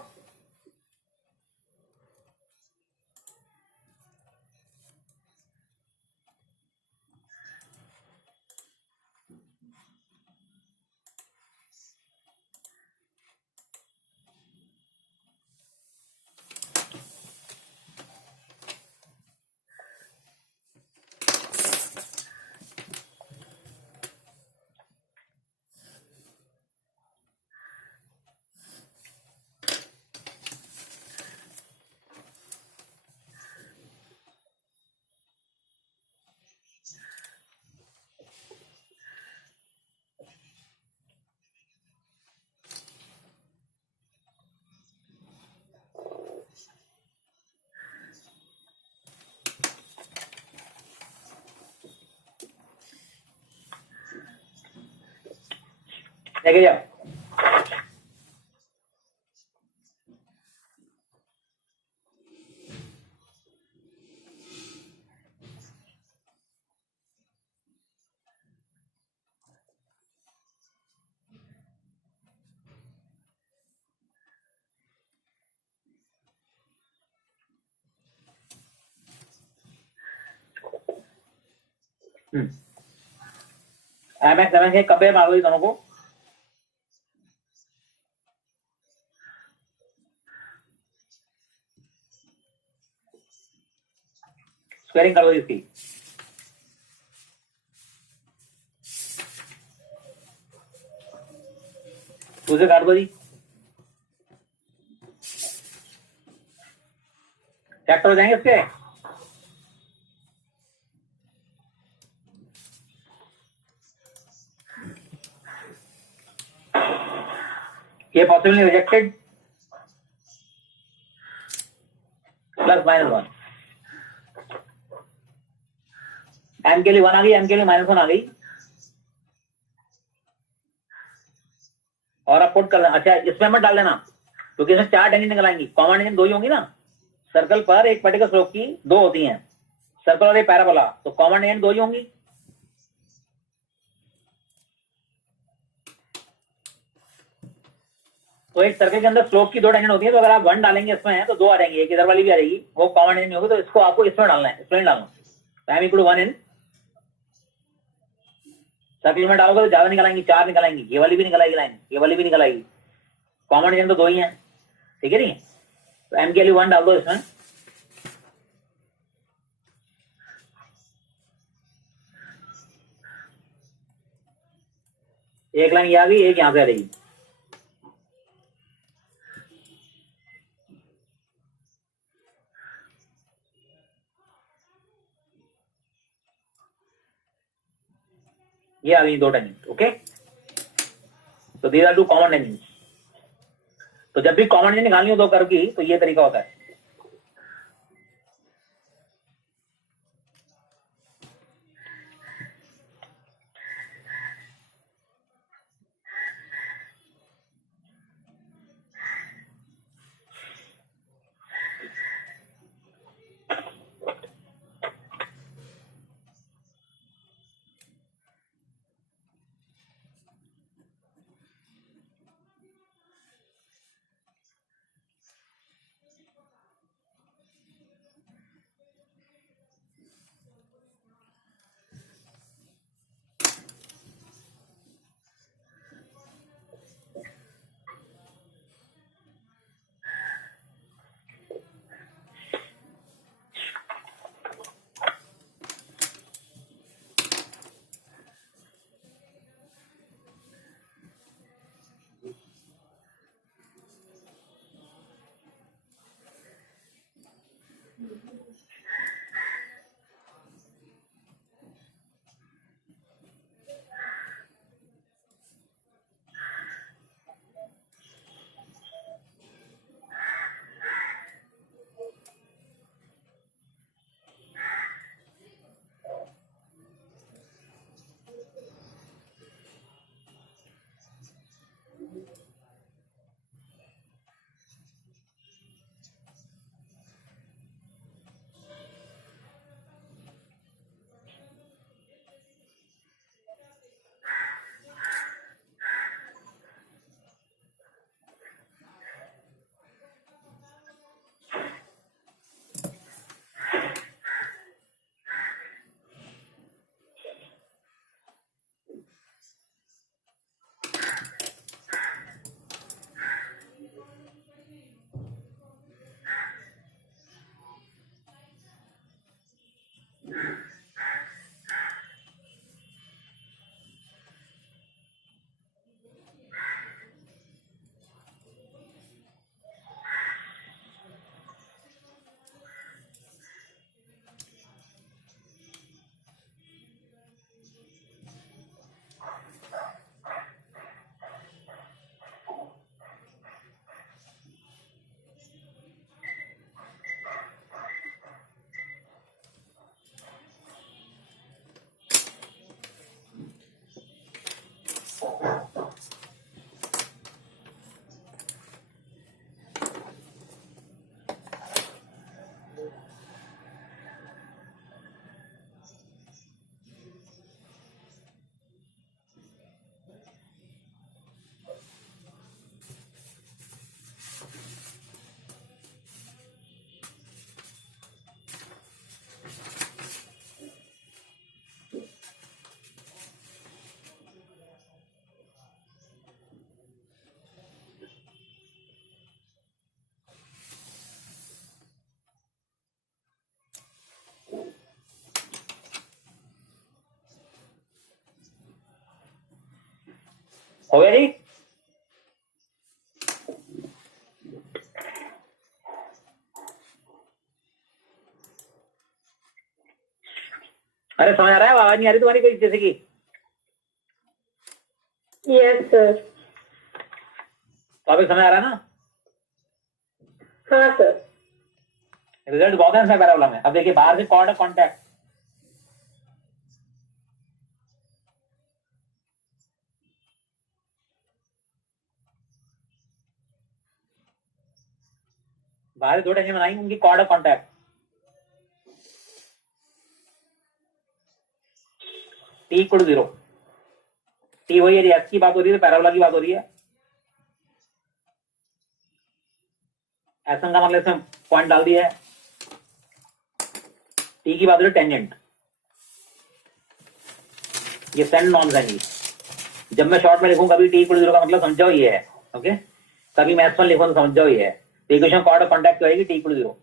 लेके जाओ। MX 7 के कंपेयर मारो दोनों को। स्क्वेयरिंग कर दो इसकी। दूसरे काट दो जी। चेक हो जाएंगे इसके। ये पॉसिबल नहीं, रिजेक्टेड। प्लस -1, m के लिए 1 आ गई, m के लिए -1 आ गई, और आप पुट कर देना। अच्छा इसमें मत डाल देना क्योंकि इसमें 4 टेंजेंट निकल आएंगी, कॉमन टेंजेंट 2 ही होंगी ना, सर्कल पर एक पर्टिकुलर स्लोप की 2 होती हैं, सर्कल और एक पैराबोला, तो कॉमन टेंजेंट 2 ही होंगी। तो एक सर्कल के अंदर स्लोप की 2 टेंजेंट होती है, तो अगर आप 1 डालेंगे इसमें तो 2 आ जाएंगी, एक इधर वाली भी आ जाएगी, वो कॉमन टेंजेंट होगी, तो इसको आपको इसमें डालना है, इसमें डालना, टाइम इक्वल 1 इन सर्कल में डालोगे तो ज्यादा निकल आएंगी, 4 निकल आएंगी, ये वाली भी निकल आएगी लाइन, ये वाली भी निकल आएगी, कॉमन टेंजेंट तो 2 ही है, ठीक है नहीं। तो m के लिए 1 डाल दो इसमें, एक लाइन ये आ गई, एक यहां से आ जाएगी, ये आ गई 2 टेंजेंट। ओके, तो दीज आर 2 कॉमन टेंजेंट। तो जब भी कॉमन टेंजेंट निकालनी हो 2 कर्व की तो ये तरीका होता है। हो गया जी? अरे समझ आ रहा है, आवाज नहीं आ रही तुम्हारी कोई जैसे की? Yes sir. तो अभी समझ आ रहा है ना? हाँ सर। रिजल्ट बहुत है इसमें पैराबोला में। अब देखिए बाहर से कॉर्ड ऑफ कॉन्टैक्ट, बाहर से दो टेंशन बनाएंगे उनकी chord of contact. T equal 0, t वही है, एक्स की बात हो रही है, पैराबोला की बात हो रही है। ऐसा का मतलब इसमें पॉइंट डाल दिया है। टी की बात हो रही है टेंजेंट, ये सेंड नॉर्म्स हैं ये। जब मैं शॉर्ट में लिखूं कभी टी इक्वल 0 का मतलब समझ जाओ ये है, ओके। कभी मैं S1 लिखूं तो समझ जाओ ये है। तो इक्वेशन कॉर्ड ऑफ कॉन्टैक्ट होगी टी इक्वल 0।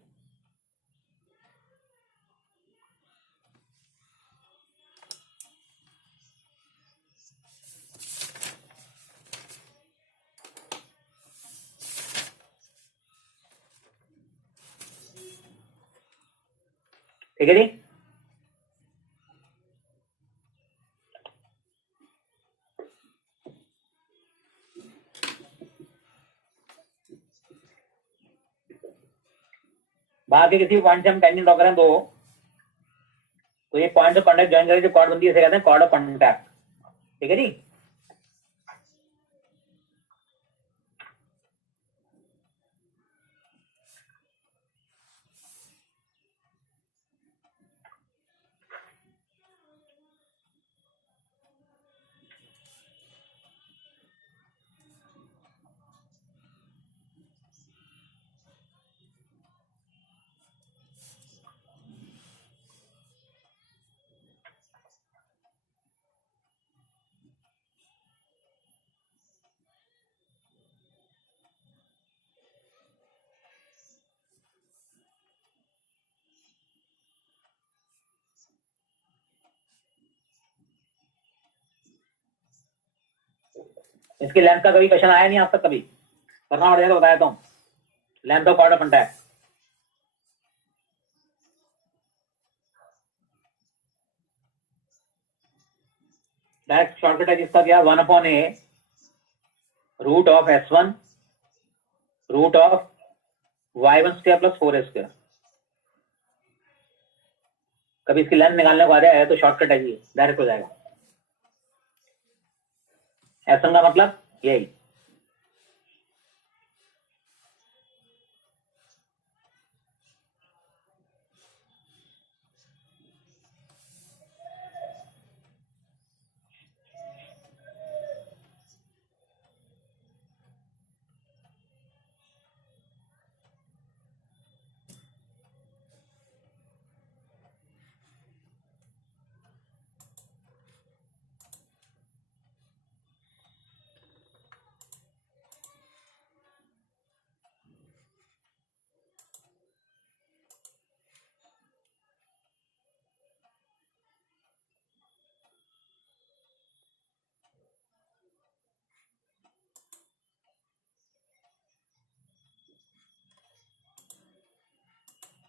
ठीक है जी। बाहर के किसी पॉइंट से हम टेंजेंट ड्रॉ करें तो ये पॉइंट ऑफ कॉन्टैक्ट ज्वाइन करें, जो कॉर्ड बनती है इसे कहते हैं कॉर्ड ऑफ कॉन्टैक्ट। ठीक है जी। इसके लेंथ का कभी क्वेश्चन आया नहीं आज तक, कभी करना पड़ेगा तो बताया तो। Length of chord of contact, direct shortcut है जिसका क्या 1/a root of S1 root of y1² plus 4a²। कभी इसकी लेंथ निकालने को आ जाए तो शॉर्टकट है ये, डायरेक्ट हो जाएगा। S1 का मतलब यही।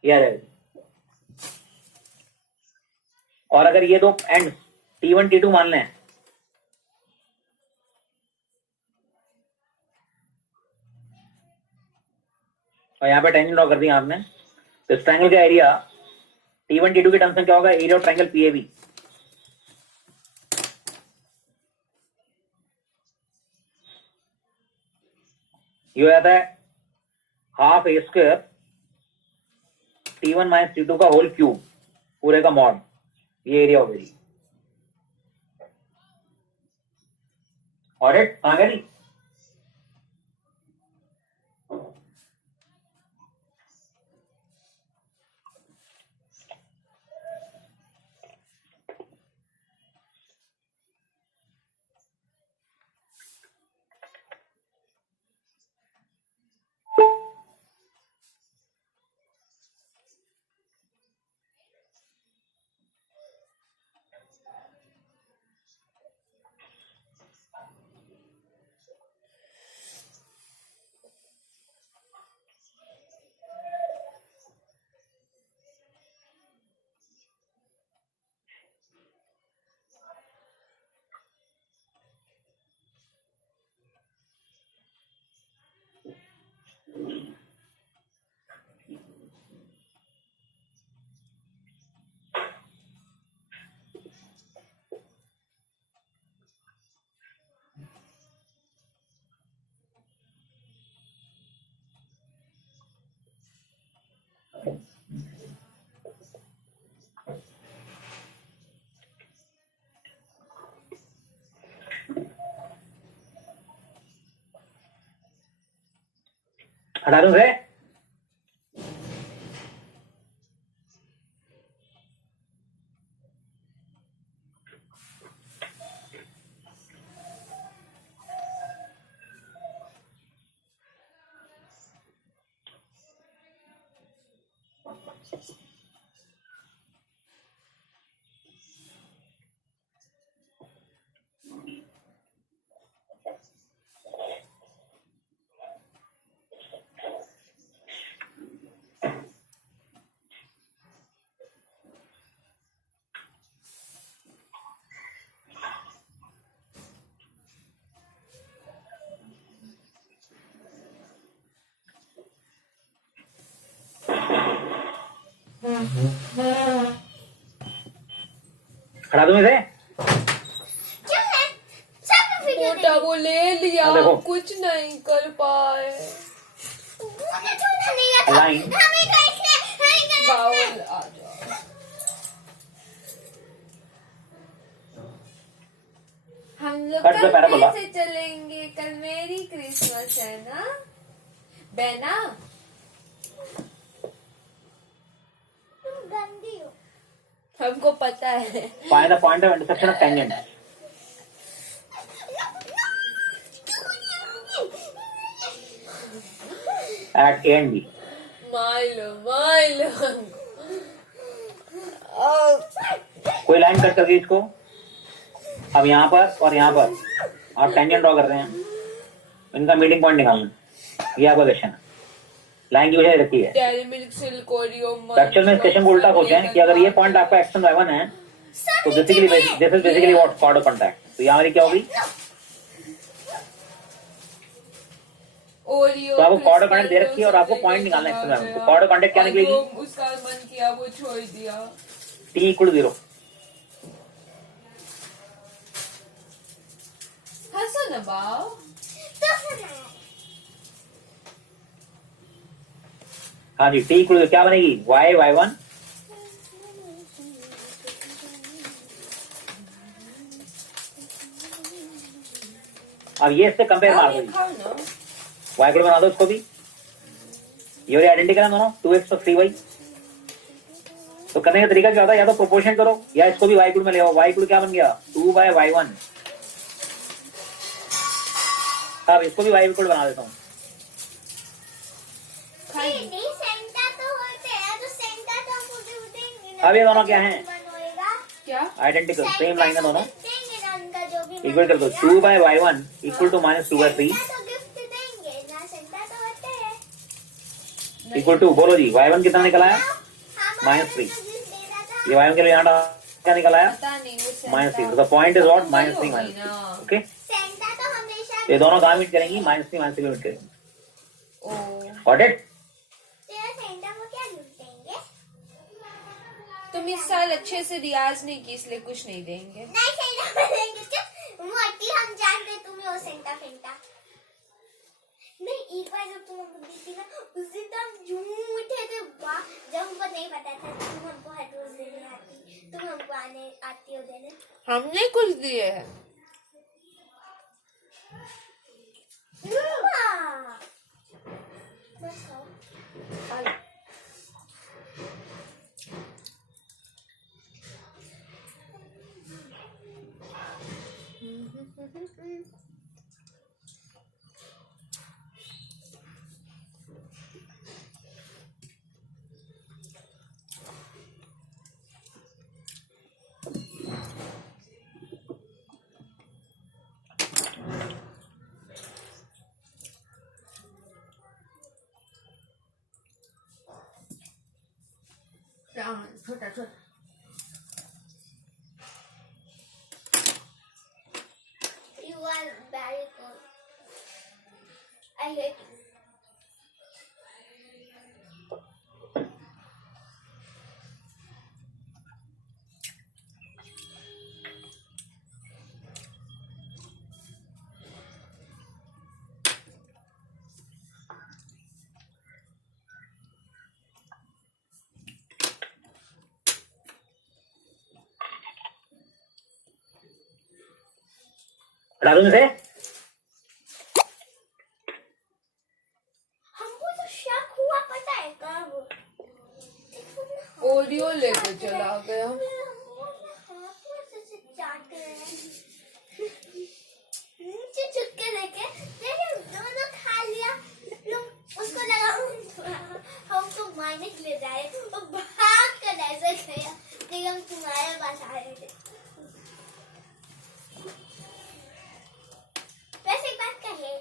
यार और अगर ये दो एंड T1 T2 मान लें, और यहाँ पे टेंजेंट ड्रॉ कर दिया आपने, तो इस ट्रायंगल का एरिया T1 T2 के टर्म्स में क्या होगा, एरिया ऑफ ट्रायंगल PAB। ये हो जाता है half A² T1 minus T2 का होल क्यूब, पूरे का मॉड। ये एरिया हो गई। ऑडिट कहाँ गई? हटा दूं से? हटा दूं इसे? क्यों है सब वीडियो मोटा वो ले लिया, हाँ, देखो। कुछ नहीं कर पाए। मुझे छोड़ना नहीं आता लाइन। हमें कैसे बाउल आ जाओ। हम लोग कट दो कल पैरा बोला। कैसे चलेंगे? कल मेरी क्रिसमस है ना बेना। तुम गंदी हो हमको पता है। Find the point of intersection of tangent at A and B. माइलो कोई लाइन कट करके इसको अब यहाँ पर और यहाँ पर आप टेंजेंट ड्रॉ कर रहे हैं, इनका मीटिंग पॉइंट निकालना, ये आपका क्वेश्चन है। लाइन की वजह रखी है। Dairy milk silk Oreo actual में इस क्वेश्चन को उल्टा सोचें कि अगर ये पॉइंट आपका x1 y1 है तो basically this is basically what chord of contact. तो यहाँ हमारी क्या होगी? ओरियो तो आपको कॉर्ड ऑफ कांटेक्ट दे रखी है और आपको पॉइंट निकालना है x1 y1। तो कॉर्ड ऑफ कांटेक्ट क्या निकलेगी? उसका मन किया वो छोड़ दिया। t equal 0। हंसो ना बाओ। तो सुना हाँ जी, t इक्वल क्या बनेगी? y y1 अब ये इससे कंपेयर मार दो, खाओ ना। y इक्वल बना दो इसको भी, ये वाली आइडेंटिकल है दोनों 2x + 3y। तो करने का तरीका क्या होता है? या तो प्रोपोर्शन करो या इसको भी y इक्वल में ले आओ। y इक्वल क्या बन गया? 2/y1। अब इसको भी y इक्वल बना देता हूँ। नहीं सेंटा तो होते हैं तो सेंटा तो मुझे देंगे ना। अब ये दोनों क्या हैं? बनवाएगा क्या? आइडेंटिकल सेम लाइन है दोनों। देंगे ना उनका जो भी इक्वल कर दो 2/y1 इक्वल टू -2/3 सेंटा तो गिफ्ट देंगे ना सेंटा तो होते हैं। इक्वल टू बोलो जी y1 कितना निकल आया? हमारा -3। तो गिफ्ट दे रहा था ये y1 के लिए यहाँ क्या निकल आया? पता नहीं वो -3। तो point is what? -3 okay. Santa तो हमेशा ये दोनों कहाँ मीट करेंगी? -3 मीट करेंगी। ओ गॉट इट? तेरा सेंटा को क्या गिफ्ट देंगे? तुम इस साल अच्छे से रियाज नहीं की इसलिए कुछ नहीं देंगे। नहीं सेंटा को देंगे क्यों? मोटी हम जानते तुम्हें वो सेंटा फेंटा नहीं। एक बार जब तुम हमको दी थी ना उस दिन तो हम झूठे थे वाह। जब हमको नहीं पता था तुम हमको हर रोज देने आती, तुम हमको आती हो देने। हमने कुछ दिए हैं। वाह। बस खाओ। छोटा छोटा You are very cool. I hate you. हटा दूं इसे? हमको तो लेके चला गया। नीचे छुप के लेके दोनों खा लिया। उसको लगा हमको मारने के लिए जाए, वो भाग कर ऐसे गया कि हम तुम्हारे पास आ रहे थे। वैसे एक बात कहे,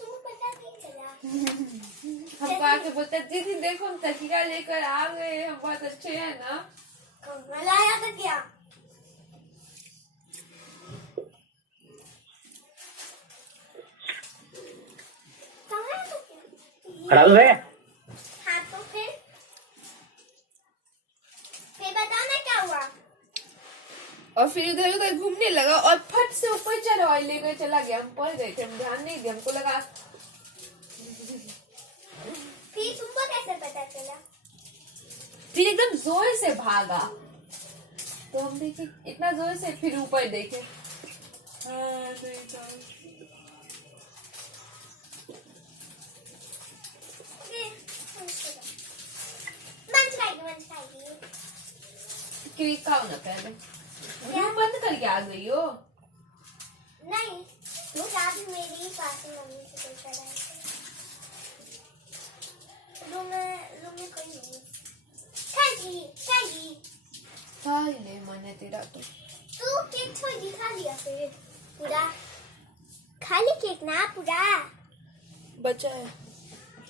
तुमको पता नहीं चला हमको आके बोलते दीदी देखो हम तकिया लेकर आ गए, हम बहुत अच्छे हैं ना। कमला आया था क्या? खड़ा तो है। हाँ तो फिर बताओ ना क्या हुआ। और फिर उधर उधर घूमने लगा और फट से ऊपर चढ़ा और लेकर चला गया। हम पड़ गए थे, हम ध्यान नहीं दिया, हमको लगा। फिर तुमको कैसे पता चला? फिर एकदम जोर से भागा तो हम देखे इतना जोर से, फिर ऊपर देखे। क्यों खाओ ना पहले, रूम बंद करके आ गई हो। नहीं तो चाबी मेरी ही पास है, मम्मी से कोई करा है। रूम में कोई नहीं। खाली खा ले मैंने तेरा तो। तू केक छोड़ खा लिया फिर पूरा। खाली केक ना पूरा बचा है।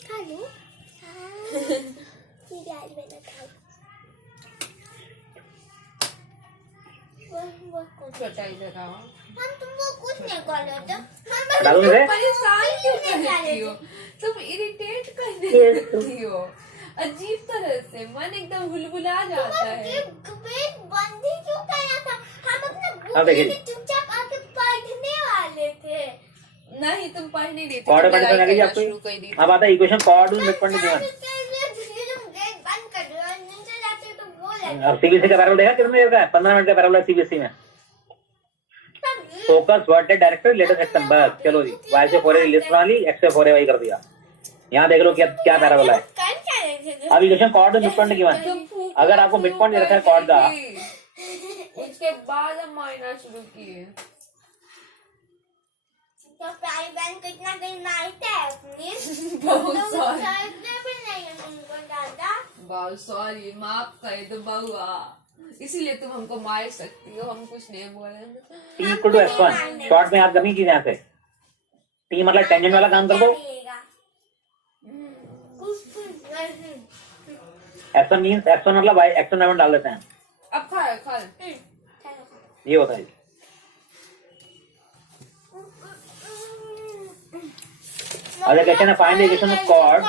खा लो। ठीक है आज मैंने खा लिया। वो बचा इधर आओ। हम तुमको कुछ नहीं कर रहे थे। डालू रे। परेशान क्यों करती हो तुम, इरिटेट करने लगती हो अजीब तरह से, मन एकदम हुलहुला जाता है। गेट बंद ही क्यों किया था? हम अपना बुक अब देखिए। लेके चुपचाप आके पढ़ने वाले थे। नहीं तुम पढ़ नहीं रही थी, कॉर्ड तुम करने लड़ाई लगी करना आपको। शुरू कर दी। अब आता है equation chord with mid point given. Gate बंद कर दो और नीचे जाते तो बोल अब सीबीएसई का पैराग्राफ देखा कितने देर का है? 15 मिनट का पैराग्राफ सीबीएसई में। Focus what the director latest action बस। चलो जी, वाई से 4 लिस्ट बना ली, एक्स से 4 वाई कर दिया। यहाँ देख लो क्या क्या पैराबोला है। अब equation chord with mid point given. अगर आपको मिड पॉइंट दे रखा है कॉर्ड का, उसके बाद हम मारना शुरू किए। तो प्यारी बहन कितना कहीं मारता है अपनी। बहुत सॉरी, मारते भी नहीं है तुमको दादा। बहुत सॉरी, माफ कर दो बउआ, इसीलिए तुम हमको मार सकती हो, हम कुछ नहीं बोले। T equal to f1 short में याद करनी चीज यहाँ से। टी मतलब टेंजेंट वाला काम कर दो। f1 मींस f1 मतलब y x1 y1 डाल देते हैं। अब खा ये होता है। अगर कहते हैं find the equation of chord,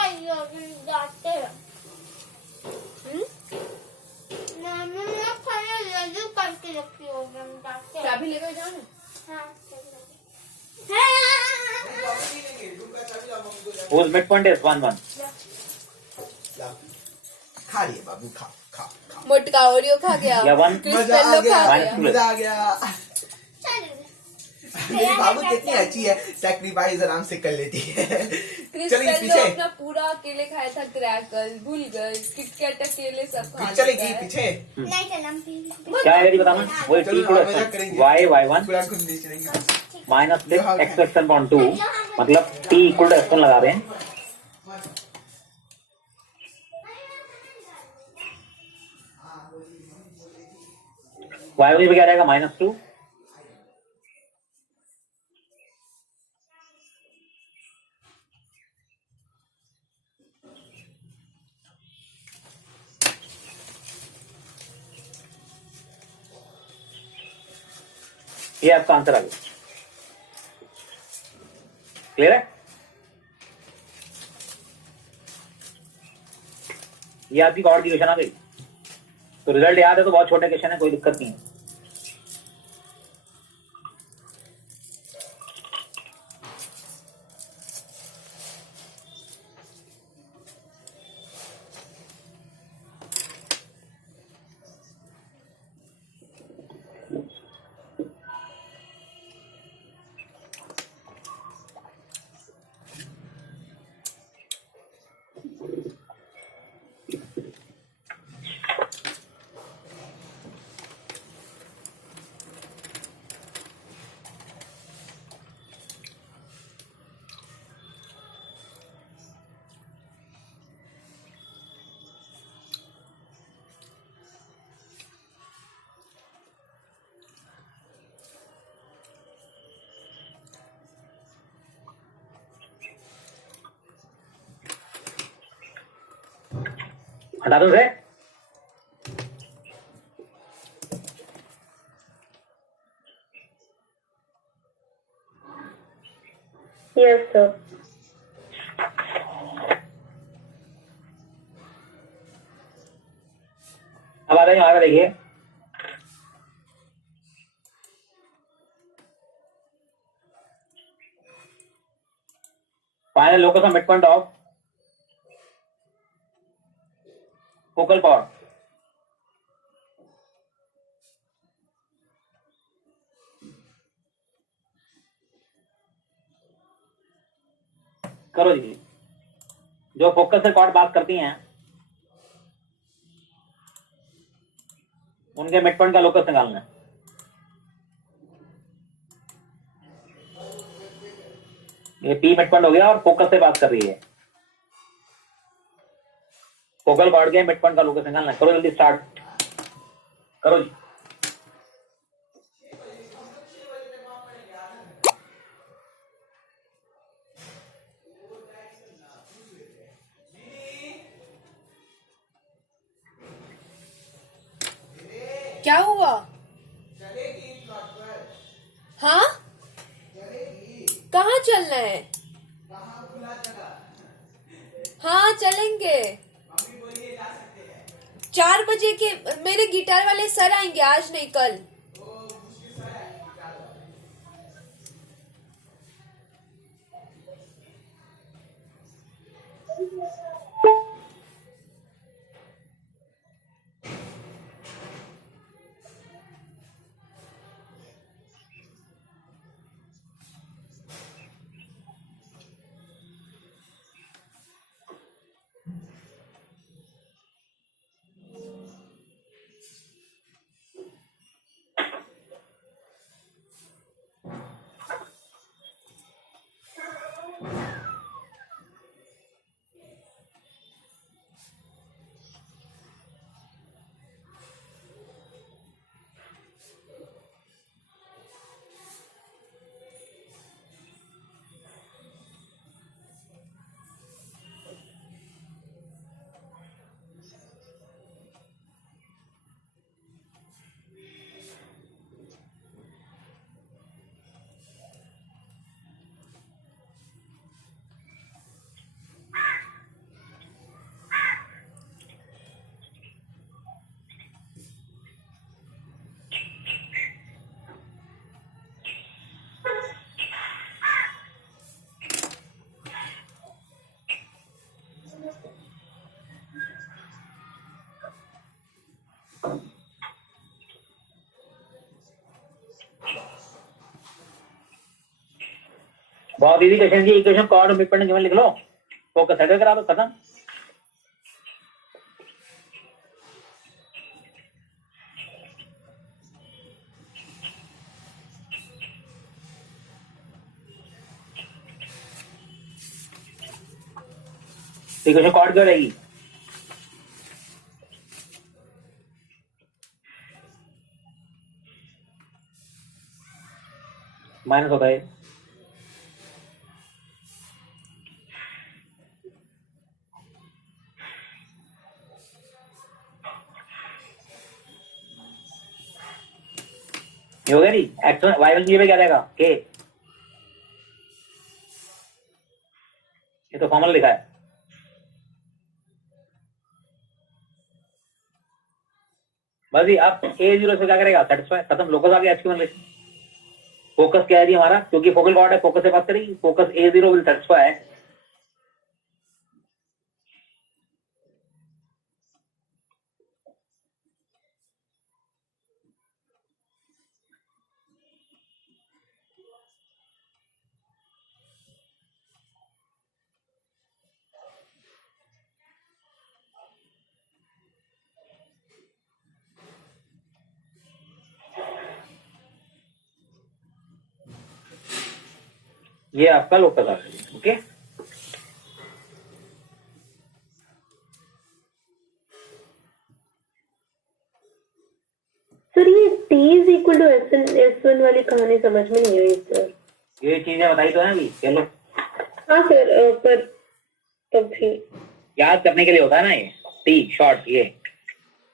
चाबी लेकर जाओ ना। whose midpoint is 1 1। खा लिए बाबू, खा खा खा। मोटका ओरियो खा गया, या 1 मजा आ गया, खा गया। मजा आ गया। मेरी बाबू कितनी अच्छी है, सैक्रिफाइस आराम से कर लेती है। चलिए क्रिस्टल पीछे, अपना पूरा अकेले खाया था, क्रैकर भूल गए, किटकैट अकेले सब खा चलेगी लेता है। पीछे। नहीं चलना क्या है बताना। वही T equal to y y1 पूरा खुद नहीं चलेंगे। माइनस x x 1/2 मतलब t इक्वल टू f1 लगा रहे हैं। y1 पे क्या रहेगा -2। ये आपका आंसर आ गया। क्लियर है? ये आपकी कॉर्ड की क्वेश्चन आ गई। तो रिजल्ट याद है तो बहुत छोटे क्वेश्चन है, कोई दिक्कत नहीं है। हटा दो से। Yes sir. अब आ जाइए, आगे देखिए। Final locus of mid point of focal cord. करो जी। जो फोकस से कॉर्ड बात करती हैं उनके मिड पॉइंट का लोकस निकालना है। ये पी मिड पॉइंट हो गया और फोकस से बात कर रही है। फोकल कॉर्ड के मिड पॉइंट का लोकस निकालना है। करो जल्दी, स्टार्ट करो जी। क्या हुआ? हाँ, कहाँ चलना है? हाँ चलेंगे। 4 बजे के मेरे गिटार वाले सर आएंगे, आज नहीं कल। बहुत इजी क्वेश्चन जी। Equation chord mid point given लिख लो, फोकस सेटल करा दो, खत्म। इक्वेशन कॉर्ड क्यों रहेगी? माइनस होता है। ये हो गया जी। एक्स वाई वन पे क्या रहेगा? के। ये तो फॉर्मूला लिखा है। बस जी, अब A0 से क्या करेगा? सेटिस्फाई, खत्म। लोकस आ गया एच की वन। फोकस क्या है जी हमारा? क्योंकि फोकल कॉर्ड है, फोकस से बात करेगी। फोकस A0 विल सेटिस्फाई ये आपका लोकस आ गया। ओके, सर ये T is equal to S1 वाली कहानी समझ में नहीं आई सर। ये चीजें बताई तो है अभी। चलो, हाँ सर, पर तब भी याद करने के लिए होता है ना। ये टी शॉर्ट ये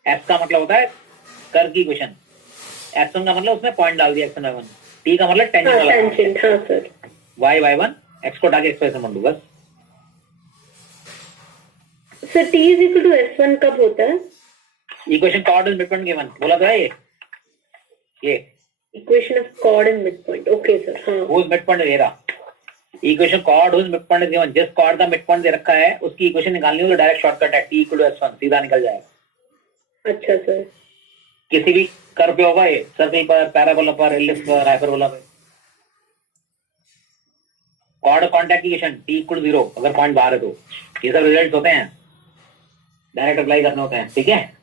एक्स का मतलब होता है कर्व की इक्वेशन, एक्स1 का मतलब उसमें पॉइंट डाल दिया x1 y1, टी का मतलब टेंजेंट वाला टेंजेंट, हाँ सर। y y1 x को डाके x y से मत बस। Sir t is equal to s1 कब होता है? Equation chord is midpoint given बोला तो है ये equation of chord and midpoint, okay sir. हाँ, whose midpoint is era equation chord whose midpoint is given, जिस कॉर्ड का मिडपॉइंट दे रखा है उसकी इक्वेशन निकालनी हो तो डायरेक्ट शॉर्टकट है t इक्वल टू s1 सीधा निकल जाएगा। अच्छा सर। किसी भी कर्व पे होगा ये, सर्कल पर, पैराबोला पर, एलिप्स पर, हाइपरबोला पे। कॉर्ड कॉन्टैक्ट की इक्वेशन t इक्वल टू 0 अगर पॉइंट बाहर है तो। ये सब रिजल्ट होते हैं, डायरेक्ट अप्लाई करने होते हैं, ठीक है।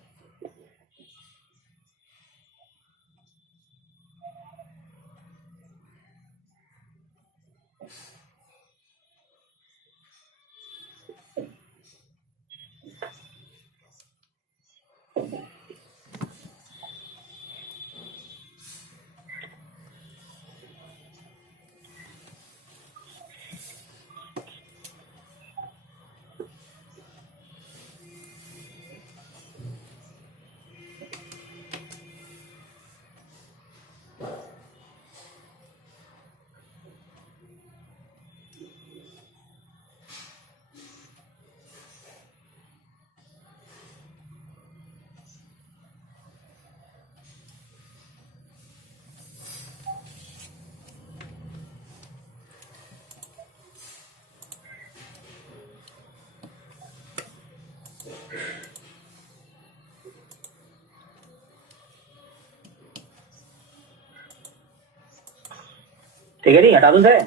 ठीक है जी, हटा दूं सर।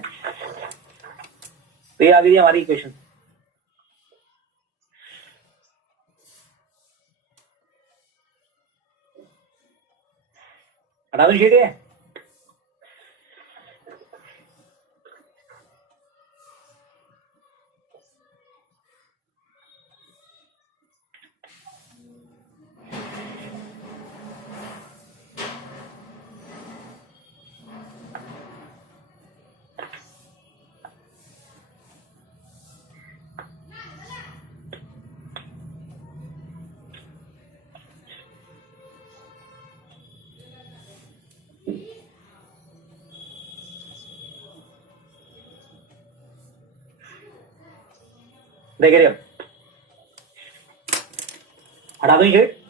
तो ये आ गई हमारी इक्वेशन। हटा दूं शीट ये? देख रहे हो, हटा दूं शीट?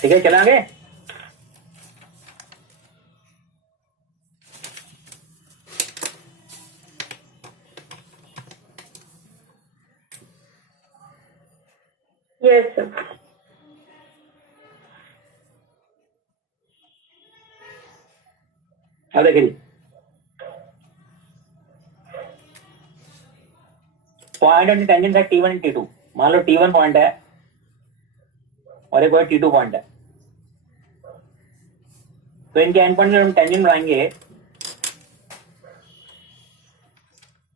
ठीक है, चले आगे। Yes sir. अब देखिए पॉइंट एंड टेंजेंट है T1 एंड T2। मान लो T1 पॉइंट है और एक T2 पॉइंट है, तो इनके एंड पॉइंट में हम टेंजेंट बनाएंगे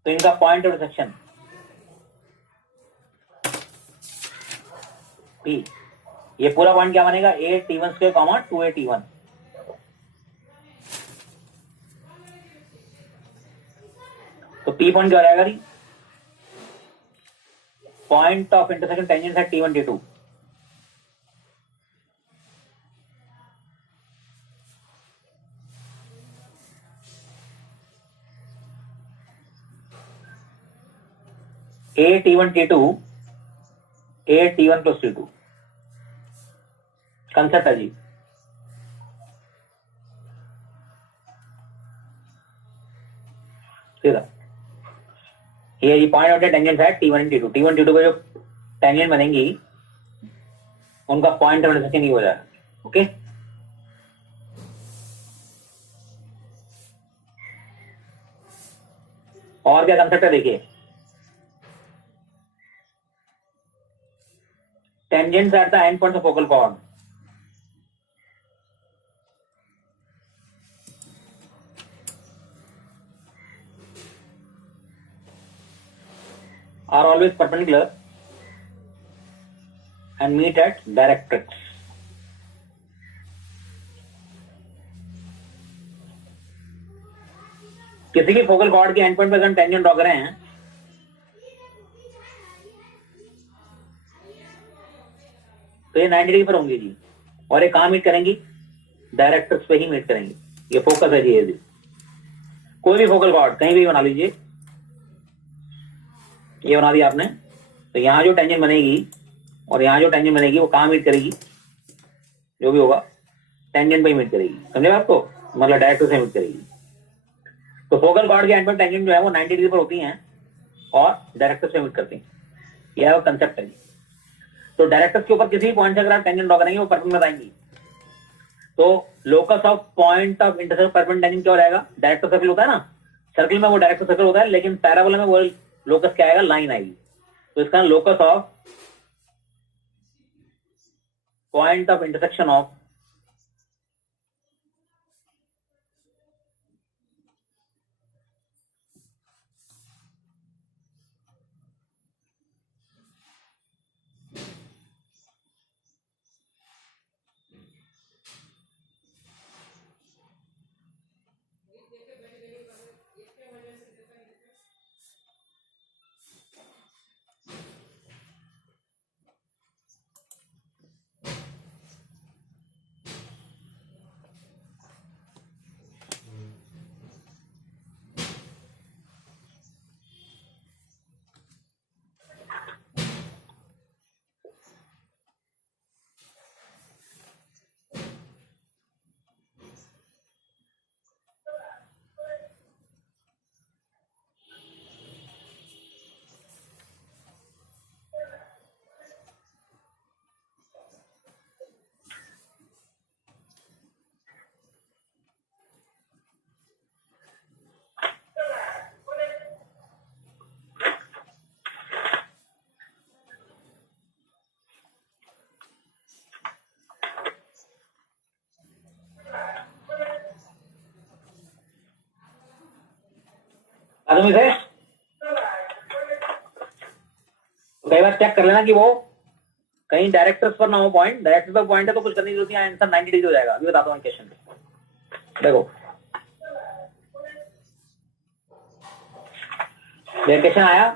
तो इनका पॉइंट इंटरसेक्शन P, ये पूरा पॉइंट क्या बनेगा? A T1 comma 2A T1। तो P पॉइंट क्या हो जाएगा? पॉइंट ऑफ इंटरसेक्शन टेंजेंट है T1 T2। A T1 T2 A T1 plus T2 concept है जी। सीधा ये जी पॉइंट ऑफ टेंजेंट है T1 and T2। T1 T2 पे जो टेंजेंट बनेंगी उनका पॉइंट इंटरसेक्शन ही हो जाएगा। ओके, और क्या कंसेप्ट है देखिए, tangents at the end points of focal cord. are always perpendicular and meet at directrix. किसी की फोकल कॉर्ड के एंड पॉइंट पर अगर टेंजेंट ड्रॉ करें हैं तो ये 90 डिग्री पर होंगी जी, और ये कहां मीट करेंगी? डायरेक्ट्रिक्स पे ही मीट करेंगी। ये फोकस है जी, ये कोई भी फोकल कॉर्ड कहीं भी बना लीजिए, ये बना दिया आपने, तो यहां जो टेंजेंट बनेगी और यहां जो टेंजेंट बनेगी वो कहां मीट करेगी? जो भी होगा टेंजेंट पे ही मीट करेगी, समझे बात को? मतलब डायरेक्ट से मीट करेगी। तो फोकल कॉर्ड के एंड पर टेंजेंट जो है वो 90 डिग्री पर होती हैं और डायरेक्टर से मीट करती हैं, यह कंसेप्ट है। तो डायरेक्टर के ऊपर किसी भी पॉइंट से अगर आप टेंजेंट ड्रॉ करेंगे वो परपेंडिकुलर आएंगी। तो locus of point of intersection perpendicular tangent क्या हो जाएगा? डायरेक्टर सर्कल होता है ना, सर्कल में वो डायरेक्टर सर्कल होता है, लेकिन पैराबोला में वो लोकस क्या आएगा? लाइन आएगी। तो इसका locus of point of intersection of आदमी से कई बार चेक कर लेना कि वो कहीं डायरेक्टर्स पर ना हो पॉइंट। डायरेक्टर पर पॉइंट है तो कुछ करने की जरूरत नहीं है, आंसर 90 डिग्री हो जाएगा। अभी बताता हूँ क्वेश्चन देखो, ये क्वेश्चन आया,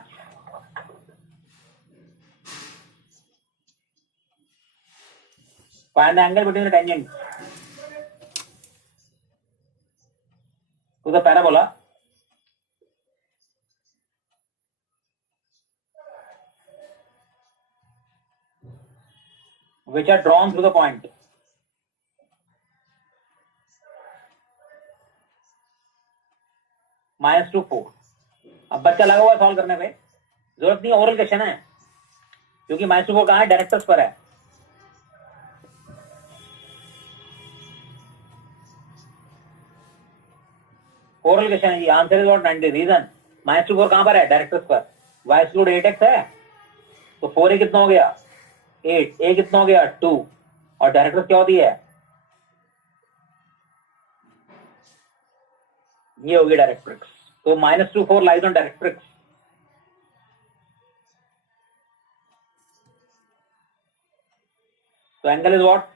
find the angle between the tangent to the parabola which are drawn through the point. -2 4। अब बच्चा लगा हुआ सॉल्व करने पे, जरूरत नहीं, ओरल क्वेश्चन है, क्योंकि -2 4 कहां है? डायरेक्टर्स पर है। ओरल क्वेश्चन है जी, आंसर इज व्हाट 90। रीजन -2 4 कहां पर है? डायरेक्टर्स पर। y स्क्वायर 8x है तो 4a कितना हो गया? 8, a कितना हो गया? 2, और डायरेक्टर क्या होती है? ये होगी डायरेक्ट्रिक्स। तो -2 4 लाइज ऑन डायरेक्ट्रिक्स। तो एंगल इज व्हाट?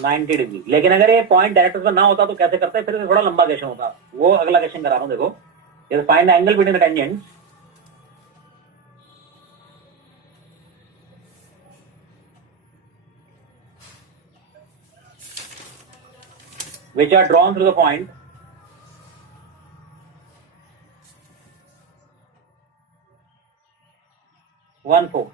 90 डिग्री। लेकिन अगर ये पॉइंट डायरेक्टर पर ना होता तो कैसे करते? फिर थोड़ा लंबा क्वेश्चन होता, वो अगला क्वेश्चन करा रहा हूं। देखो, ये find the angle between the tangents which are drawn through the point one four.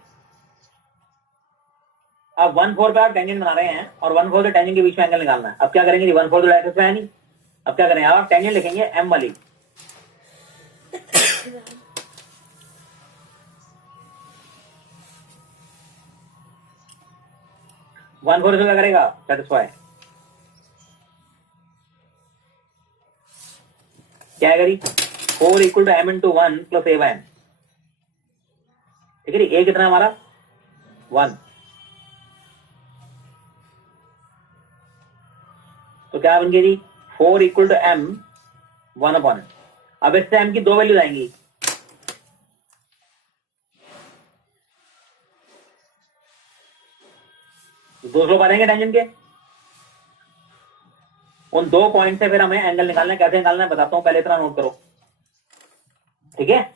अब 1/4 पे आप टेंजेंट बना रहे हैं और 1/4 से टेंजेंट के बीच में एंगल निकालना है। अब क्या करेंगे? 1/4 तो डायरेक्टर पे है नहीं, अब क्या करें? आप टेंजेंट लिखेंगे m वाली, वन फोर से क्या करेगा? सेटिस्फाई। क्या करी? 4 equal to m into 1 plus a by n। ठीक है, a कितना है हमारा 1, तो क्या बन गई जी 4 इक्वल टू m 1 अपॉन। अब इससे m की दो वैल्यूज आएंगी, दो स्लोप आ जाएंगे टेंजेंट के। उन दो पॉइंट से फिर हमें एंगल निकालना है, कैसे निकालना है बताता हूं, पहले इतना नोट करो। ठीक है,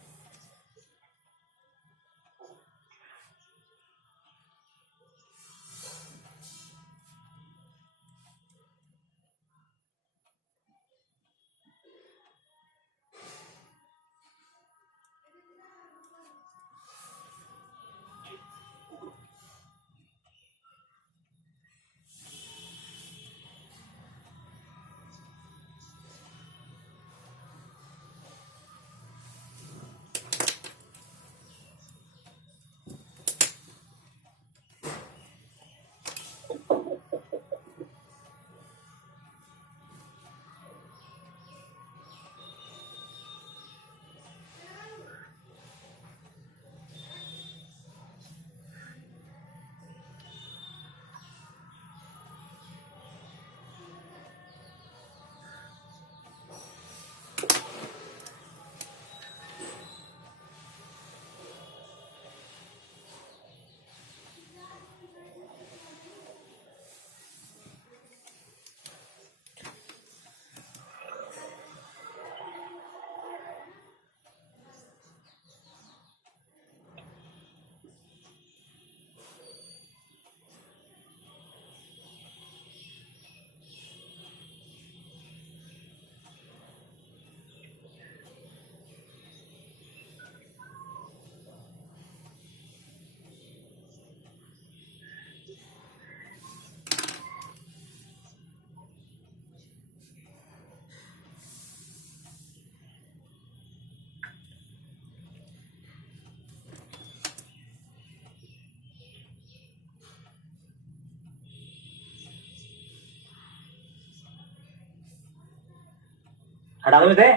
हटा दो इसे।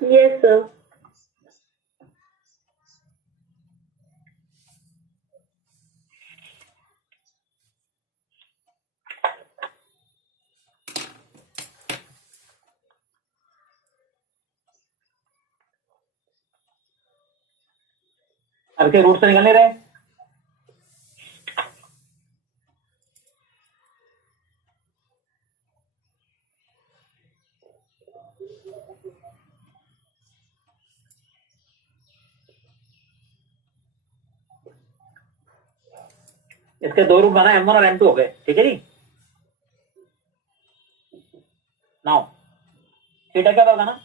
Yes, sir. अब इसके रूट से निकल नहीं रहे, इसके दो रूट बना m1 और m2 हो गए। ठीक है जी, नाउ थीटा क्या होगा ना,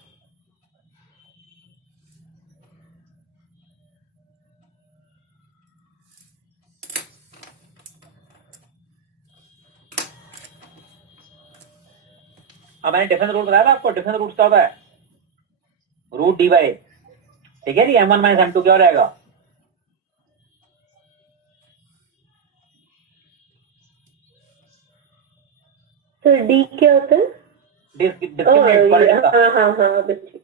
अब मैंने डिफरेंस रूट बताया था आपको, डिफरेंस रूट क्या होता है रूट डी बाई। ठीक है जी, m1 माइनस m2 क्या हो जाएगा, तो डी क्या होता है? डिस्क्रिमिनेट। हाँ हाँ हाँ बच्चे,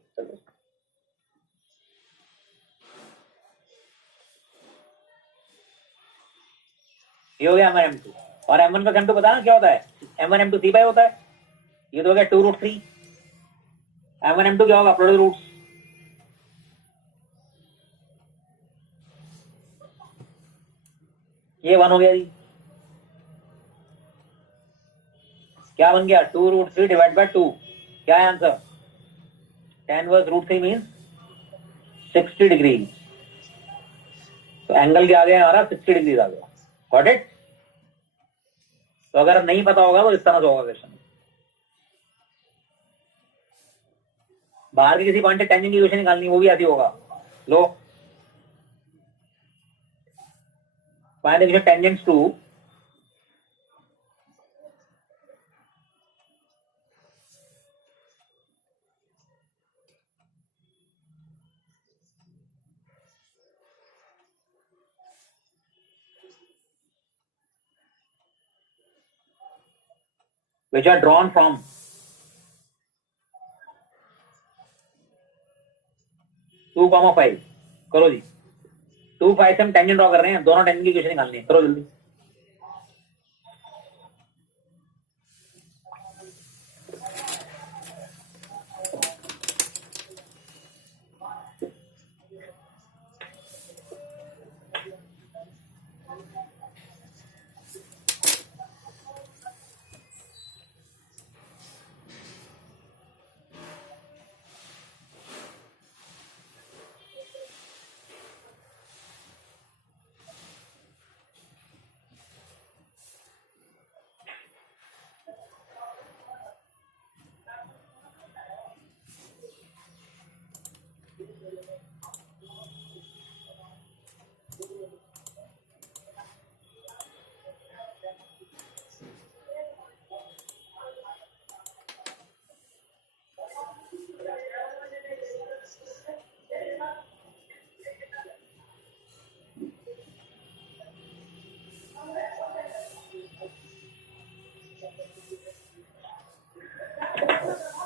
ये हो गया m1 m2, और m1 प्लस m2 पता ना क्या होता है, m1 m2 c बाई होता है। ये तो हो गया 2 रूट 3, m1 m2 क्या होगा प्रोडक्ट रूट्स, ये 1 हो गया जी। क्या बन गया 2 रूट 3 डिवाइड बाय 2, क्या है answer, tan inverse root 3 means 60 degree. तो एंगल क्या आ गया हमारा 60 डिग्री आ गया। Got it. तो अगर नहीं पता होगा तो इस तरह से होगा क्वेश्चन। बाहर के किसी पॉइंट से टेंजेंट की इक्वेशन निकालनी, वो भी ऐसी होगा। लो find the equation tangents to which are drawn from 2,5। करो जी, 2,5 से हम टेंजेंट ड्रॉ कर रहे हैं, दोनों टेंजेंट की इक्वेशन निकालनी है। करो जल्दी।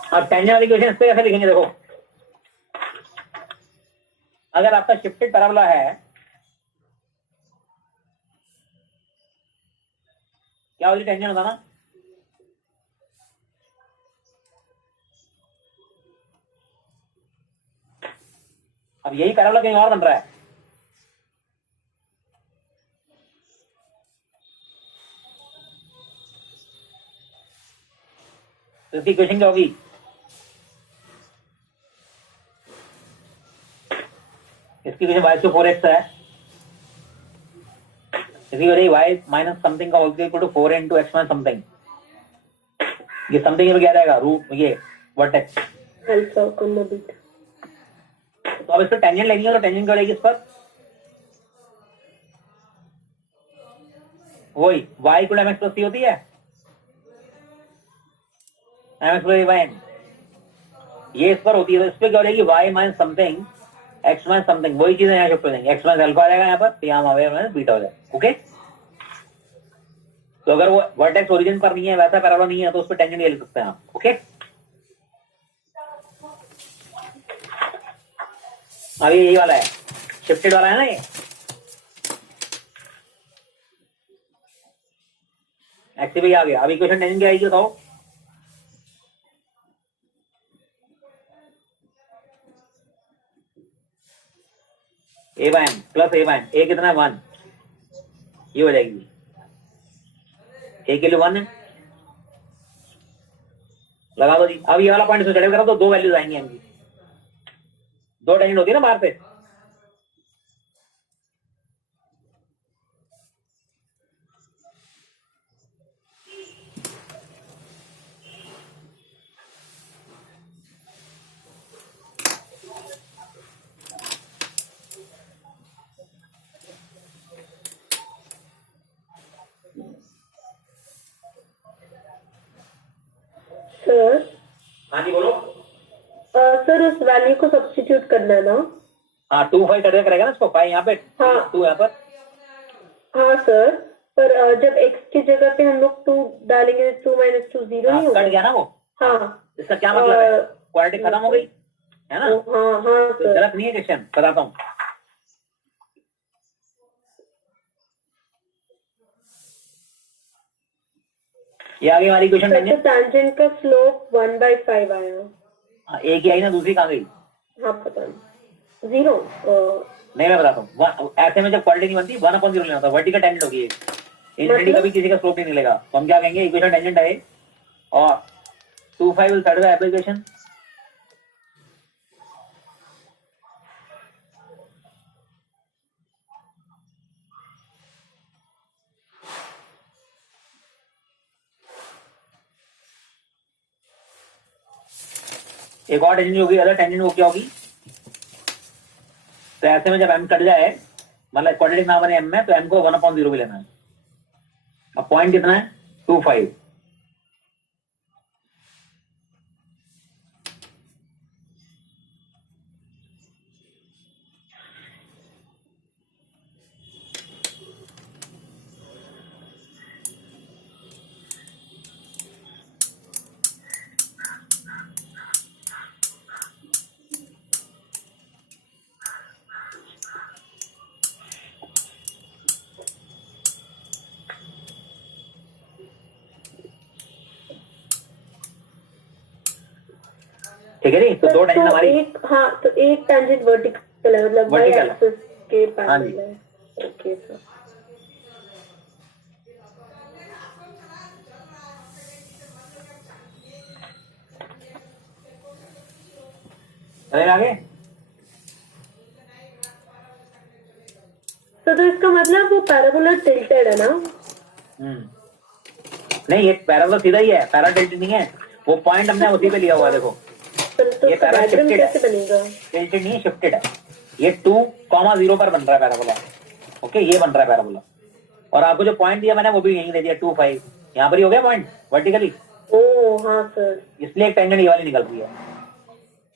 अब टेंजेंट वाली इक्वेशन इस पे कैसे लिखेंगे? देखो, अगर आपका शिफ्टेड पैराबोला है, क्या वाली टेंजेंट होता ना, अब यही पैराबोला कहीं और बन रहा है, तो इसकी इक्वेशन क्या होगी? इसकी इक्वेशन y/4x है, इसकी वजह y माइनस समथिंग का whole equal to 4 into x minus something. ये समथिंग में क्या रहेगा? रूट ये वर्टेक्स अल्फा कॉमा बीटा। तो अब इस पर टेंजेंट लेनी है, तो टेंजेंट क्या रहेगी इस पर? वही y equal mx plus c होती है, mx प्लस y, ये इस पर होती है, तो इस पर क्या हो जाएगी? y minus something x minus something, वही चीजें यहाँ शिफ्ट हो जाएंगी, एक्स माइनस अल्फा आ जाएगा यहाँ पर, तो यहाँ माइनस बीटा हो जाएगा। ओके, तो अगर वो वर्टेक्स ओरिजिन पर नहीं है, वैसा पैराबोला नहीं है, तो उस पर टेंजेंट ये लिख सकते हैं आप। ओके, अभी यही वाला है, शिफ्टेड वाला है ना ये, एक्स भी आ गया। अब इक्वेशन टेंजेंट क्या आएगी बताओ? ए बाय एम प्लस ए बाय एम, ए कितना है? 1, ये हो जाएगी, ए के लिए 1 है, लगा दो जी। अब ये वाला पॉइंट इसमें चढ़ेगा तो 2 वैल्यूज आएंगी इनकी, 2 टेंजेंट होती है ना बाहर से, सर हाँ जी बोलो। सर उस वैल्यू को सब्स्टिट्यूट करना है ना? हाँ 2,5 कर करेगा ना इसको, 5 यहाँ पे, हाँ 2 यहाँ पर। हाँ सर, पर जब x की जगह पे हम लोग 2 डालेंगे, 2 माइनस 2 0 नहीं होगा? कट गया ना वो। हाँ, इसका क्या मतलब है? क्वालिटी खत्म हो गई है ना? हाँ हाँ तो सर। गलत नहीं है क्वेश्चन, बताता हूँ। ये आगे हमारी क्वेश्चन टेंजेंट, टैंजेंट का स्लोप 1/5 आया। एक ही आई ना, दूसरी कहाँ गई? हाँ पता नहीं, 0। नहीं मैं बताता हूँ, ऐसे में जब क्वालिटी नहीं बनती 1/0 लेना होता है, वर्टिकल टेंजेंट होगी ये, इनफिनिटी का भी किसी का स्लोप नहीं मिलेगा, तो हम क्या कहेंगे? इक्वेशन टेंजेंट है और 2,5 विल सेटिस्फाई एप्लीकेशन। एक और टेंजेंट होगी, अदर टेंजेंट वो क्या होगी? तो ऐसे में जब m कट जाए, मतलब क्वाड्रेटिक ना बने m में, तो m को 1/0 भी लेना है। अब पॉइंट कितना है? 25। ठीक है जी, तो दो टेंजेंट हमारी। हाँ, तो एक टेंजेंट वर्टिकल है, मतलब y Vertical है। एक्सिस के हाँ जी। पैरेलल है। Okay sir. चलेगा आगे? तो इसका मतलब वो पैराबोला टिल्टेड है ना? नहीं, ये पैराबोला सीधा ही है, पैरा टिल्टेड नहीं है। वो पॉइंट हमने उसी पे लिया हुआ है, देखो। तो ये इसका पैरा डायग्राम शिफ्टेड है, कैसे बनेगा? टिल्टेड नहीं, शिफ्टेड है। ये 2,0 पर बन रहा है पैराबोला। ओके, ये बन रहा है पैराबोला। और आपको जो पॉइंट दिया मैंने वो भी यहीं दे दिया, 2,5। यहाँ पर ही हो गया पॉइंट वर्टिकली। ओह हाँ सर। इसलिए एक टेंजेंट ये वाली निकल रही है,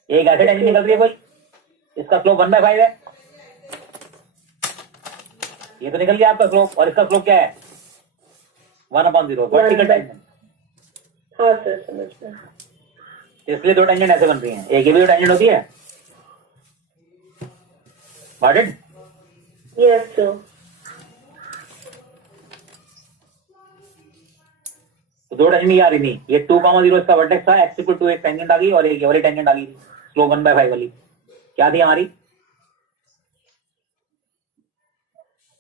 एक ऐसे टेंजेंट निकल रही है कोई, इसका स्लोप 1/5 है। ये तो निकल गया आपका स्लोप, और इसका स्लोप क्या है? 1/0 वर्टिकल टेंजेंट। हाँ सर, समझ गया। इसलिए दो टेंजेंट ऐसे बन रही हैं। एक ये भी दो टेंजेंट होती है। Got it? Yes sir. तो दो टेंजेंट आ रही थी, ये 2,0 इसका वर्टेक्स था, x = 2 एक टेंजेंट आ गई, और एक ये वाली टेंजेंट आ गई स्लोप 1/5 वाली। क्या थी हमारी?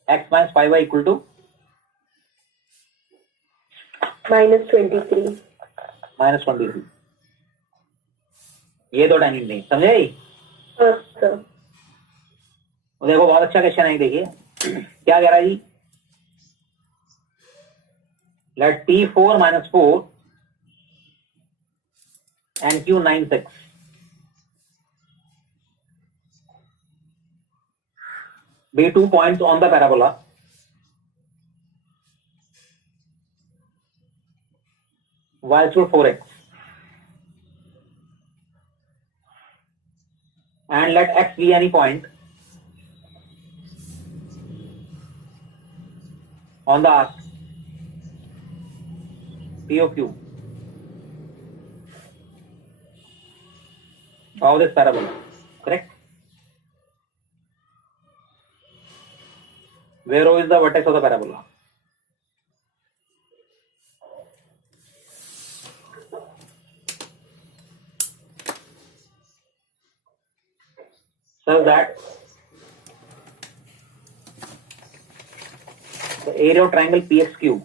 x - 5y = -23। -23। ये दो टेंजेंट थी, समझे? हाँ सर। तो देखो बहुत अच्छा क्वेश्चन है, देखिए क्या कह रहा है जी। Let P4 - 4 and Q 9 6 be 2 points on the parabola y = 4x, and let x be any point on the arc POQ of this parabola. Correct? Where O is the vertex of the parabola? So that the area of triangle PXQ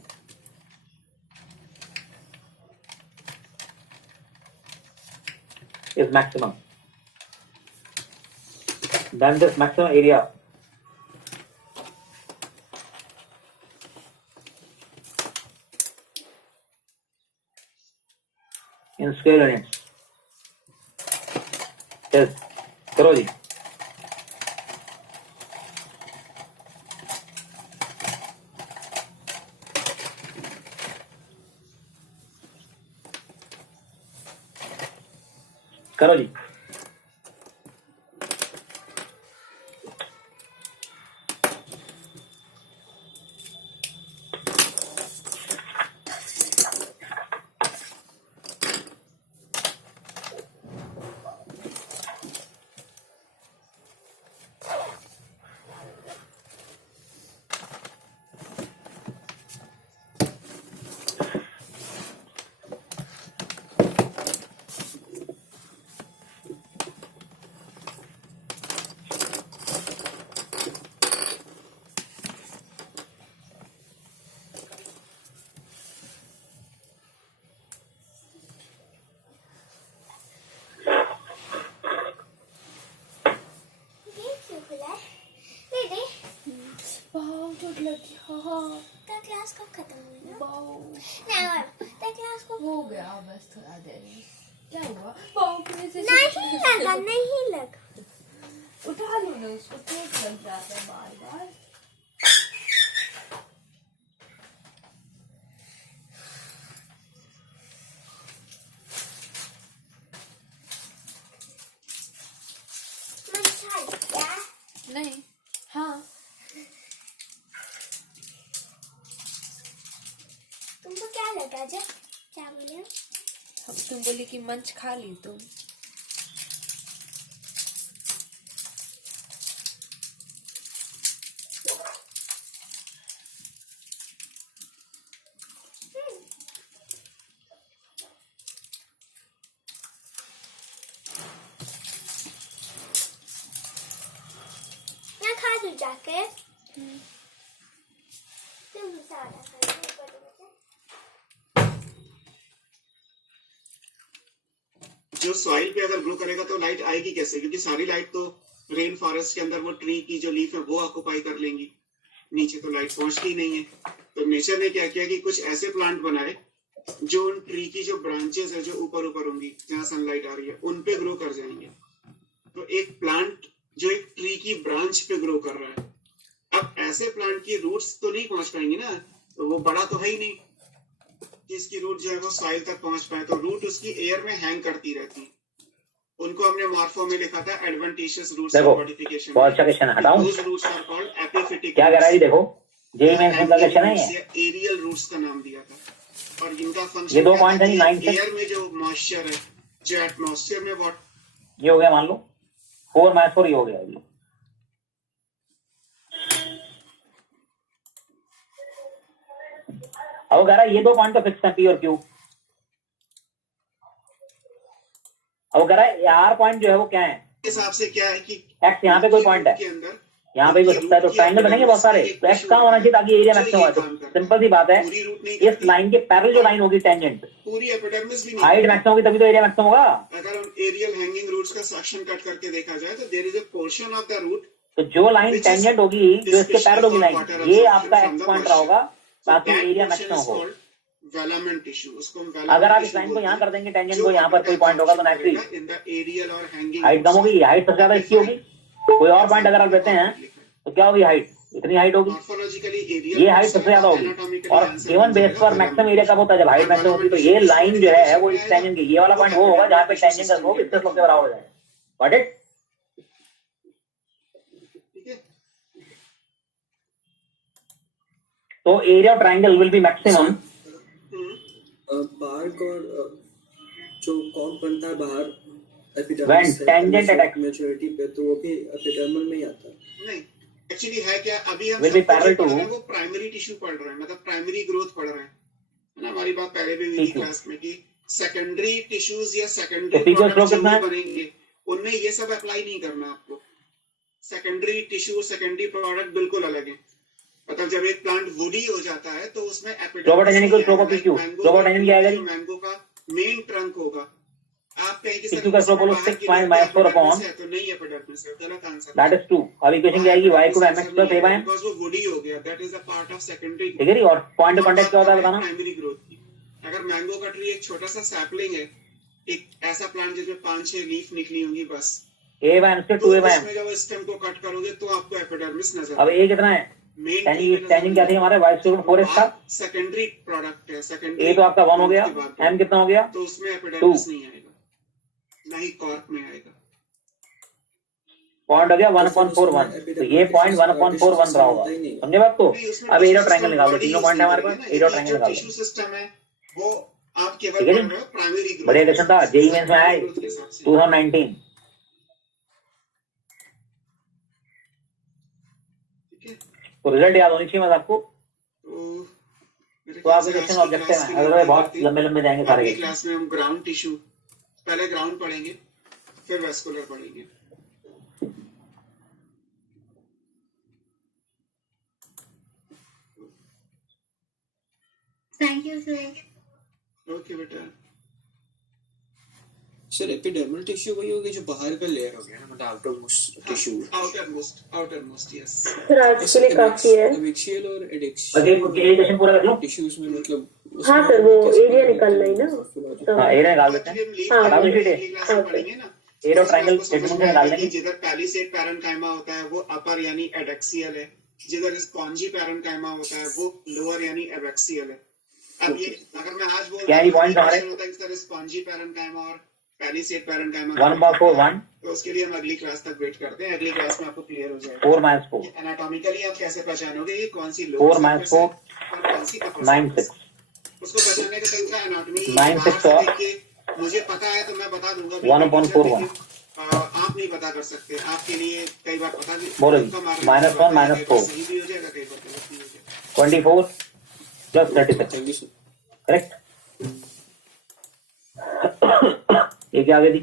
is maximum. Then this maximum area in square units is, करो जी। करो जी। चोट लगी। हाँ class कब खत्म हुई ना? बाऊ नहीं, क्लास को हो गया बस थोड़ा देर में। क्या हुआ? पाँव में से नहीं लगा, नहीं लगा। उठा लो ना उसको, चोट लग जाता है बार बार। नहीं, हाँ तुमको क्या लगा? जब क्या बोले? अब तुम बोली कि मंच खा ली तुम। मैं खा दूं जाके? तुम सारा खा लो। जो सॉइल पे अगर ग्रो करेगा तो लाइट आएगी कैसे? क्योंकि सारी लाइट तो रेन फॉरेस्ट के अंदर वो ट्री की जो लीफ है वो ऑक्युपाई कर लेंगी, नीचे तो लाइट पहुंचती ही नहीं है। तो नेचर ने क्या किया कि कुछ ऐसे प्लांट बनाए जो उन ट्री की जो ब्रांचेस है जो ऊपर ऊपर होंगी जहाँ सनलाइट आ रही है उन पे ग्रो कर जाएंगे। तो एक प्लांट जो एक ट्री की ब्रांच पे ग्रो कर रहा है, अब ऐसे प्लांट की रूट्स तो नहीं पहुंच पाएंगी ना, तो वो बड़ा तो है ही नहीं कि इसकी रूट जो है वो सॉइल तक पहुंच पाए। तो रूट उसकी एयर में हैंग करती रहती है। उनको हमने मॉर्फो में लिखा था एडवांटेजियस रूट्स देखो, फॉर मॉडिफिकेशन। बहुत अच्छा क्वेश्चन हटाऊं, दोस रूट्स आर कॉल्ड एपिफिटिक। क्या कह रहा है जी? देखो, जेई मेंस का क्वेश्चन है ये। एरियल रूट्स का नाम दिया था और इनका फंक्शन ये 2 पॉइंट है 9 से। एयर में जो मॉइस्चर है, जो एटमॉस्फेयर में वाटर, ये हो गया मान लो 4 - 4 ये हो गया जी। अब कह रहा है ये 2 पॉइंट तो फिक्स है, पी और क्यू। अब कह रहा है आर पॉइंट जो है वो क्या है? हिसाब से क्या है कि एक्स यहाँ पे कोई पॉइंट है, यहाँ पे भी हो सकता है, तो ट्रायंगल बनेंगे बहुत सारे। तो एक्स कहाँ होना चाहिए ताकि एरिया मैक्सिमम हो? तो सिंपल सी बात है, इस लाइन के पैरेलल जो लाइन होगी टेंजेंट, पूरी एपिडर्मिस भी नहीं, हाइट मैक्सिमम होगी तभी तो एरिया मैक्सिमम होगा। अगर उन एरियल हैंगिंग रूट्स का सेक्शन कट करके देखा जाए तो there is a portion of the root, तो जो लाइन टेंजेंट होगी, जो इसके पैरेलल होगी लाइन, ये आपका एक्स पॉइंट रहा होगा ताकि एरिया मैक्सिमम हो। वेलामेंट टिश्यू, उसको हम अगर आप इस लाइन को यहाँ कर देंगे टेंजेंट को, यहाँ पर कोई पॉइंट होगा तो नेचुरली इन द एरियल और हैंगिंग हाइट कम होगी। हाइट सबसे ज्यादा इसकी होगी। कोई और पॉइंट अगर आप लेते हैं तो क्या होगी? हाइट इतनी हाइट होगी, मॉर्फोलॉजिकली ये हाइट सबसे ज्यादा होगी। और गिवन बेस पर मैक्सिमम एरिया कब होता है? जब हाइट मैक्सिमम होती है। तो ये लाइन जो है वो इस टेंजेंट की, ये वाला पॉइंट वो होगा जहाँ पे टेंजेंट का स्लोप इसके स्लोप के बराबर हो जाए। Got it? तो area of triangle will be maximum बाहर को जो कॉर्क बनता है बाहर When epidermis tangent attack maturity पे, तो वो भी एपिडर्मल में ही आता है। नहीं, एक्चुअली है क्या, अभी हम Will be सब कुछ parallel जो पढ़ to- रहे हैं वो प्राइमरी टिश्यू पढ़ रहे हैं, मतलब प्राइमरी ग्रोथ पढ़ रहे हैं ना। हमारी बात पहले भी हुई थी क्लास में कि सेकेंडरी टिश्यूज या तो सेकेंडरी physical प्रोडक्ट flow जो कितना है? बनेंगे उनमें ये सब अप्लाई नहीं करना आपको। सेकेंडरी टिश्यू सेकेंडरी प्रोडक्ट बिल्कुल अलग है। मतलब जब एक प्लांट वुडी हो जाता है तो उसमें Tropoteninic को tropoPQ, tropotenin क्या आएगा जी? मैंगो का मेन ट्रंक होगा। आप कहें कि PQ का slope बोलो 6 - 4 upon, तो नहीं एपिडर्मिस है, गलत आंसर। that is 2। अब इक्वेशन क्या आएगी? y को mx plus a by m। Because वो वुडी हो गया, that is a part of secondary. ठीक है जी। और पॉइंट कॉन्टेक्ट क्या होता है बताना? प्राइमरी ग्रोथ की। अगर मैंगो का ट्री एक छोटा सा सैपलिंग है, एक ऐसा प्लांट जिसमें 5-6 लीफ निकली होंगी बस, a by m से तो 2a by m। उसमें जब स्टेम को कट करोगे तो आपको एपिडर्मिस नजर अब a कितना है? टेंजेंट क्या थी हमारे? y स्क्वायर 4x था। सेकेंडरी प्रोडक्ट है, सेकेंडरी a तो आपका 1 हो गया, m कितना हो गया? तो उसमें एपिडर्मिस नहीं आएगा, ना ही कॉर्क में आएगा। पॉइंट हो गया 1/4 1। तो ये पॉइंट 1/4 1 रहा होगा। समझे बात को? अब एरिया ट्रायंगल निकाल दो। तीनों पॉइंट है हमारे पास, एरिया ट्रायंगल निकाल टिश्यू दो। सिस्टम है वो आप केवल ठीक है जी? पढ़ रहे हो प्राइमरी ग्रोथ। बढ़िया क्वेश्चन था, जेई मेंस में आया है, 2019। ठीक है, तो रिजल्ट याद होनी चाहिए बस आपको। मेरे तो ख्याल आपके से क्वेश्चन आज की ऑब्जेक्टिव क्लास है, के लिए अगर बहुत काफी। लंबे लंबे जाएंगे सारे अगली क्वेश्चन। क्लास में हम ग्राउंड टिश्यू, पहले ग्राउंड पढ़ेंगे फिर वेस्कुलर पढ़ेंगे। Thank you sir. ओके बेटा। सर एपिडर्मल टिश्यू वही हो गया जो बाहर का लेयर हो गया ना, मतलब outer most tissue. Outer most yes. Sir आज के लिए काफी है। एबैक्सियल और एडेक्सियल क्वेश्चन पूरा कर लो। टिश्यूज में मतलब हाँ सर, वो एरिया निकालना ही ना। हाँ एरिया निकाल देते हैं। हटा दो शीट है। पढ़ेंगे ना, एरिया ट्रायंगल सेगमेंट से निकाल देंगे। जिधर पैलिसेड पैरेन्काइमा होता है वो अपर यानी एडेक्सियल है, जिधर स्पॉन्जी पैरेन्काइमा होता है वो लोअर यानी एबैक्सियल है। अब ये अगर मैं आज बोल क्या ये पॉइंट हमारे होता है सर स्पॉन्जी पैरेन्काइमा और पैलिसेड पैरेन्काइमा 1/4 1 तो उसके लिए हम अगली क्लास तक वेट करते हैं। अगली क्लास में आपको क्लियर हो जाएगा 4 - 4 एनाटॉमिकली आप कैसे पहचानोगे ये कौन सी 4 - 4 और कौन सी upper 9 6 उसको पहचानने का तरीका एनाटॉमी 9 6 और मुझे पता है तो मैं बता दूंगा 1/4 1 आप नहीं पता कर सकते, आपके लिए कई बार पता भी बोलो जी, -1 -4 सही भी हो जाएगा, कई बार गलत भी हो जाएगा। 24 + 36 थैंक यू सर। करेक्ट। ये क्या आ गया जी?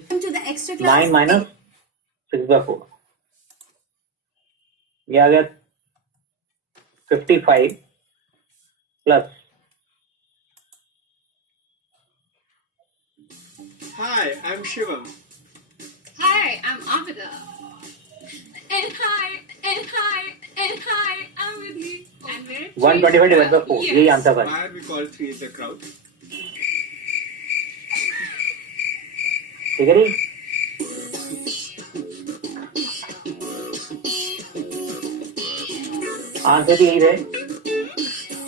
9 - 6/4 ये आ गया 55 plus Hi, I'm Shivam. Hi, I'm Avida. And hi, I'm Vidhi. And we're 125/4 यही आंसर है। Why are we called three is the crowd? ठीक है जी। आंसर भी यही रहे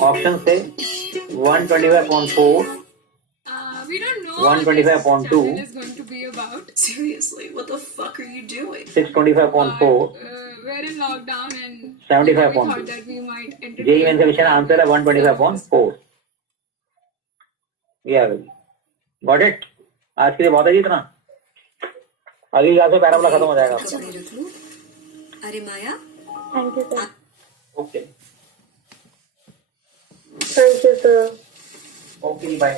ऑप्शन से 125/4 We don't know 125/2 what this channel is going to be about. Seriously, what the fuck are you doing? 625/4 We're in lockdown and 75 we thought that we might entertain. JEE Main का question answer है 125/4 ये आ गई। Got it. आज के लिए बहुत है जी इतना। अगली क्लास में पैराबोला खत्म हो जाएगा। अरे Maya, thank you sir. Okay thank you sir. Okay bye.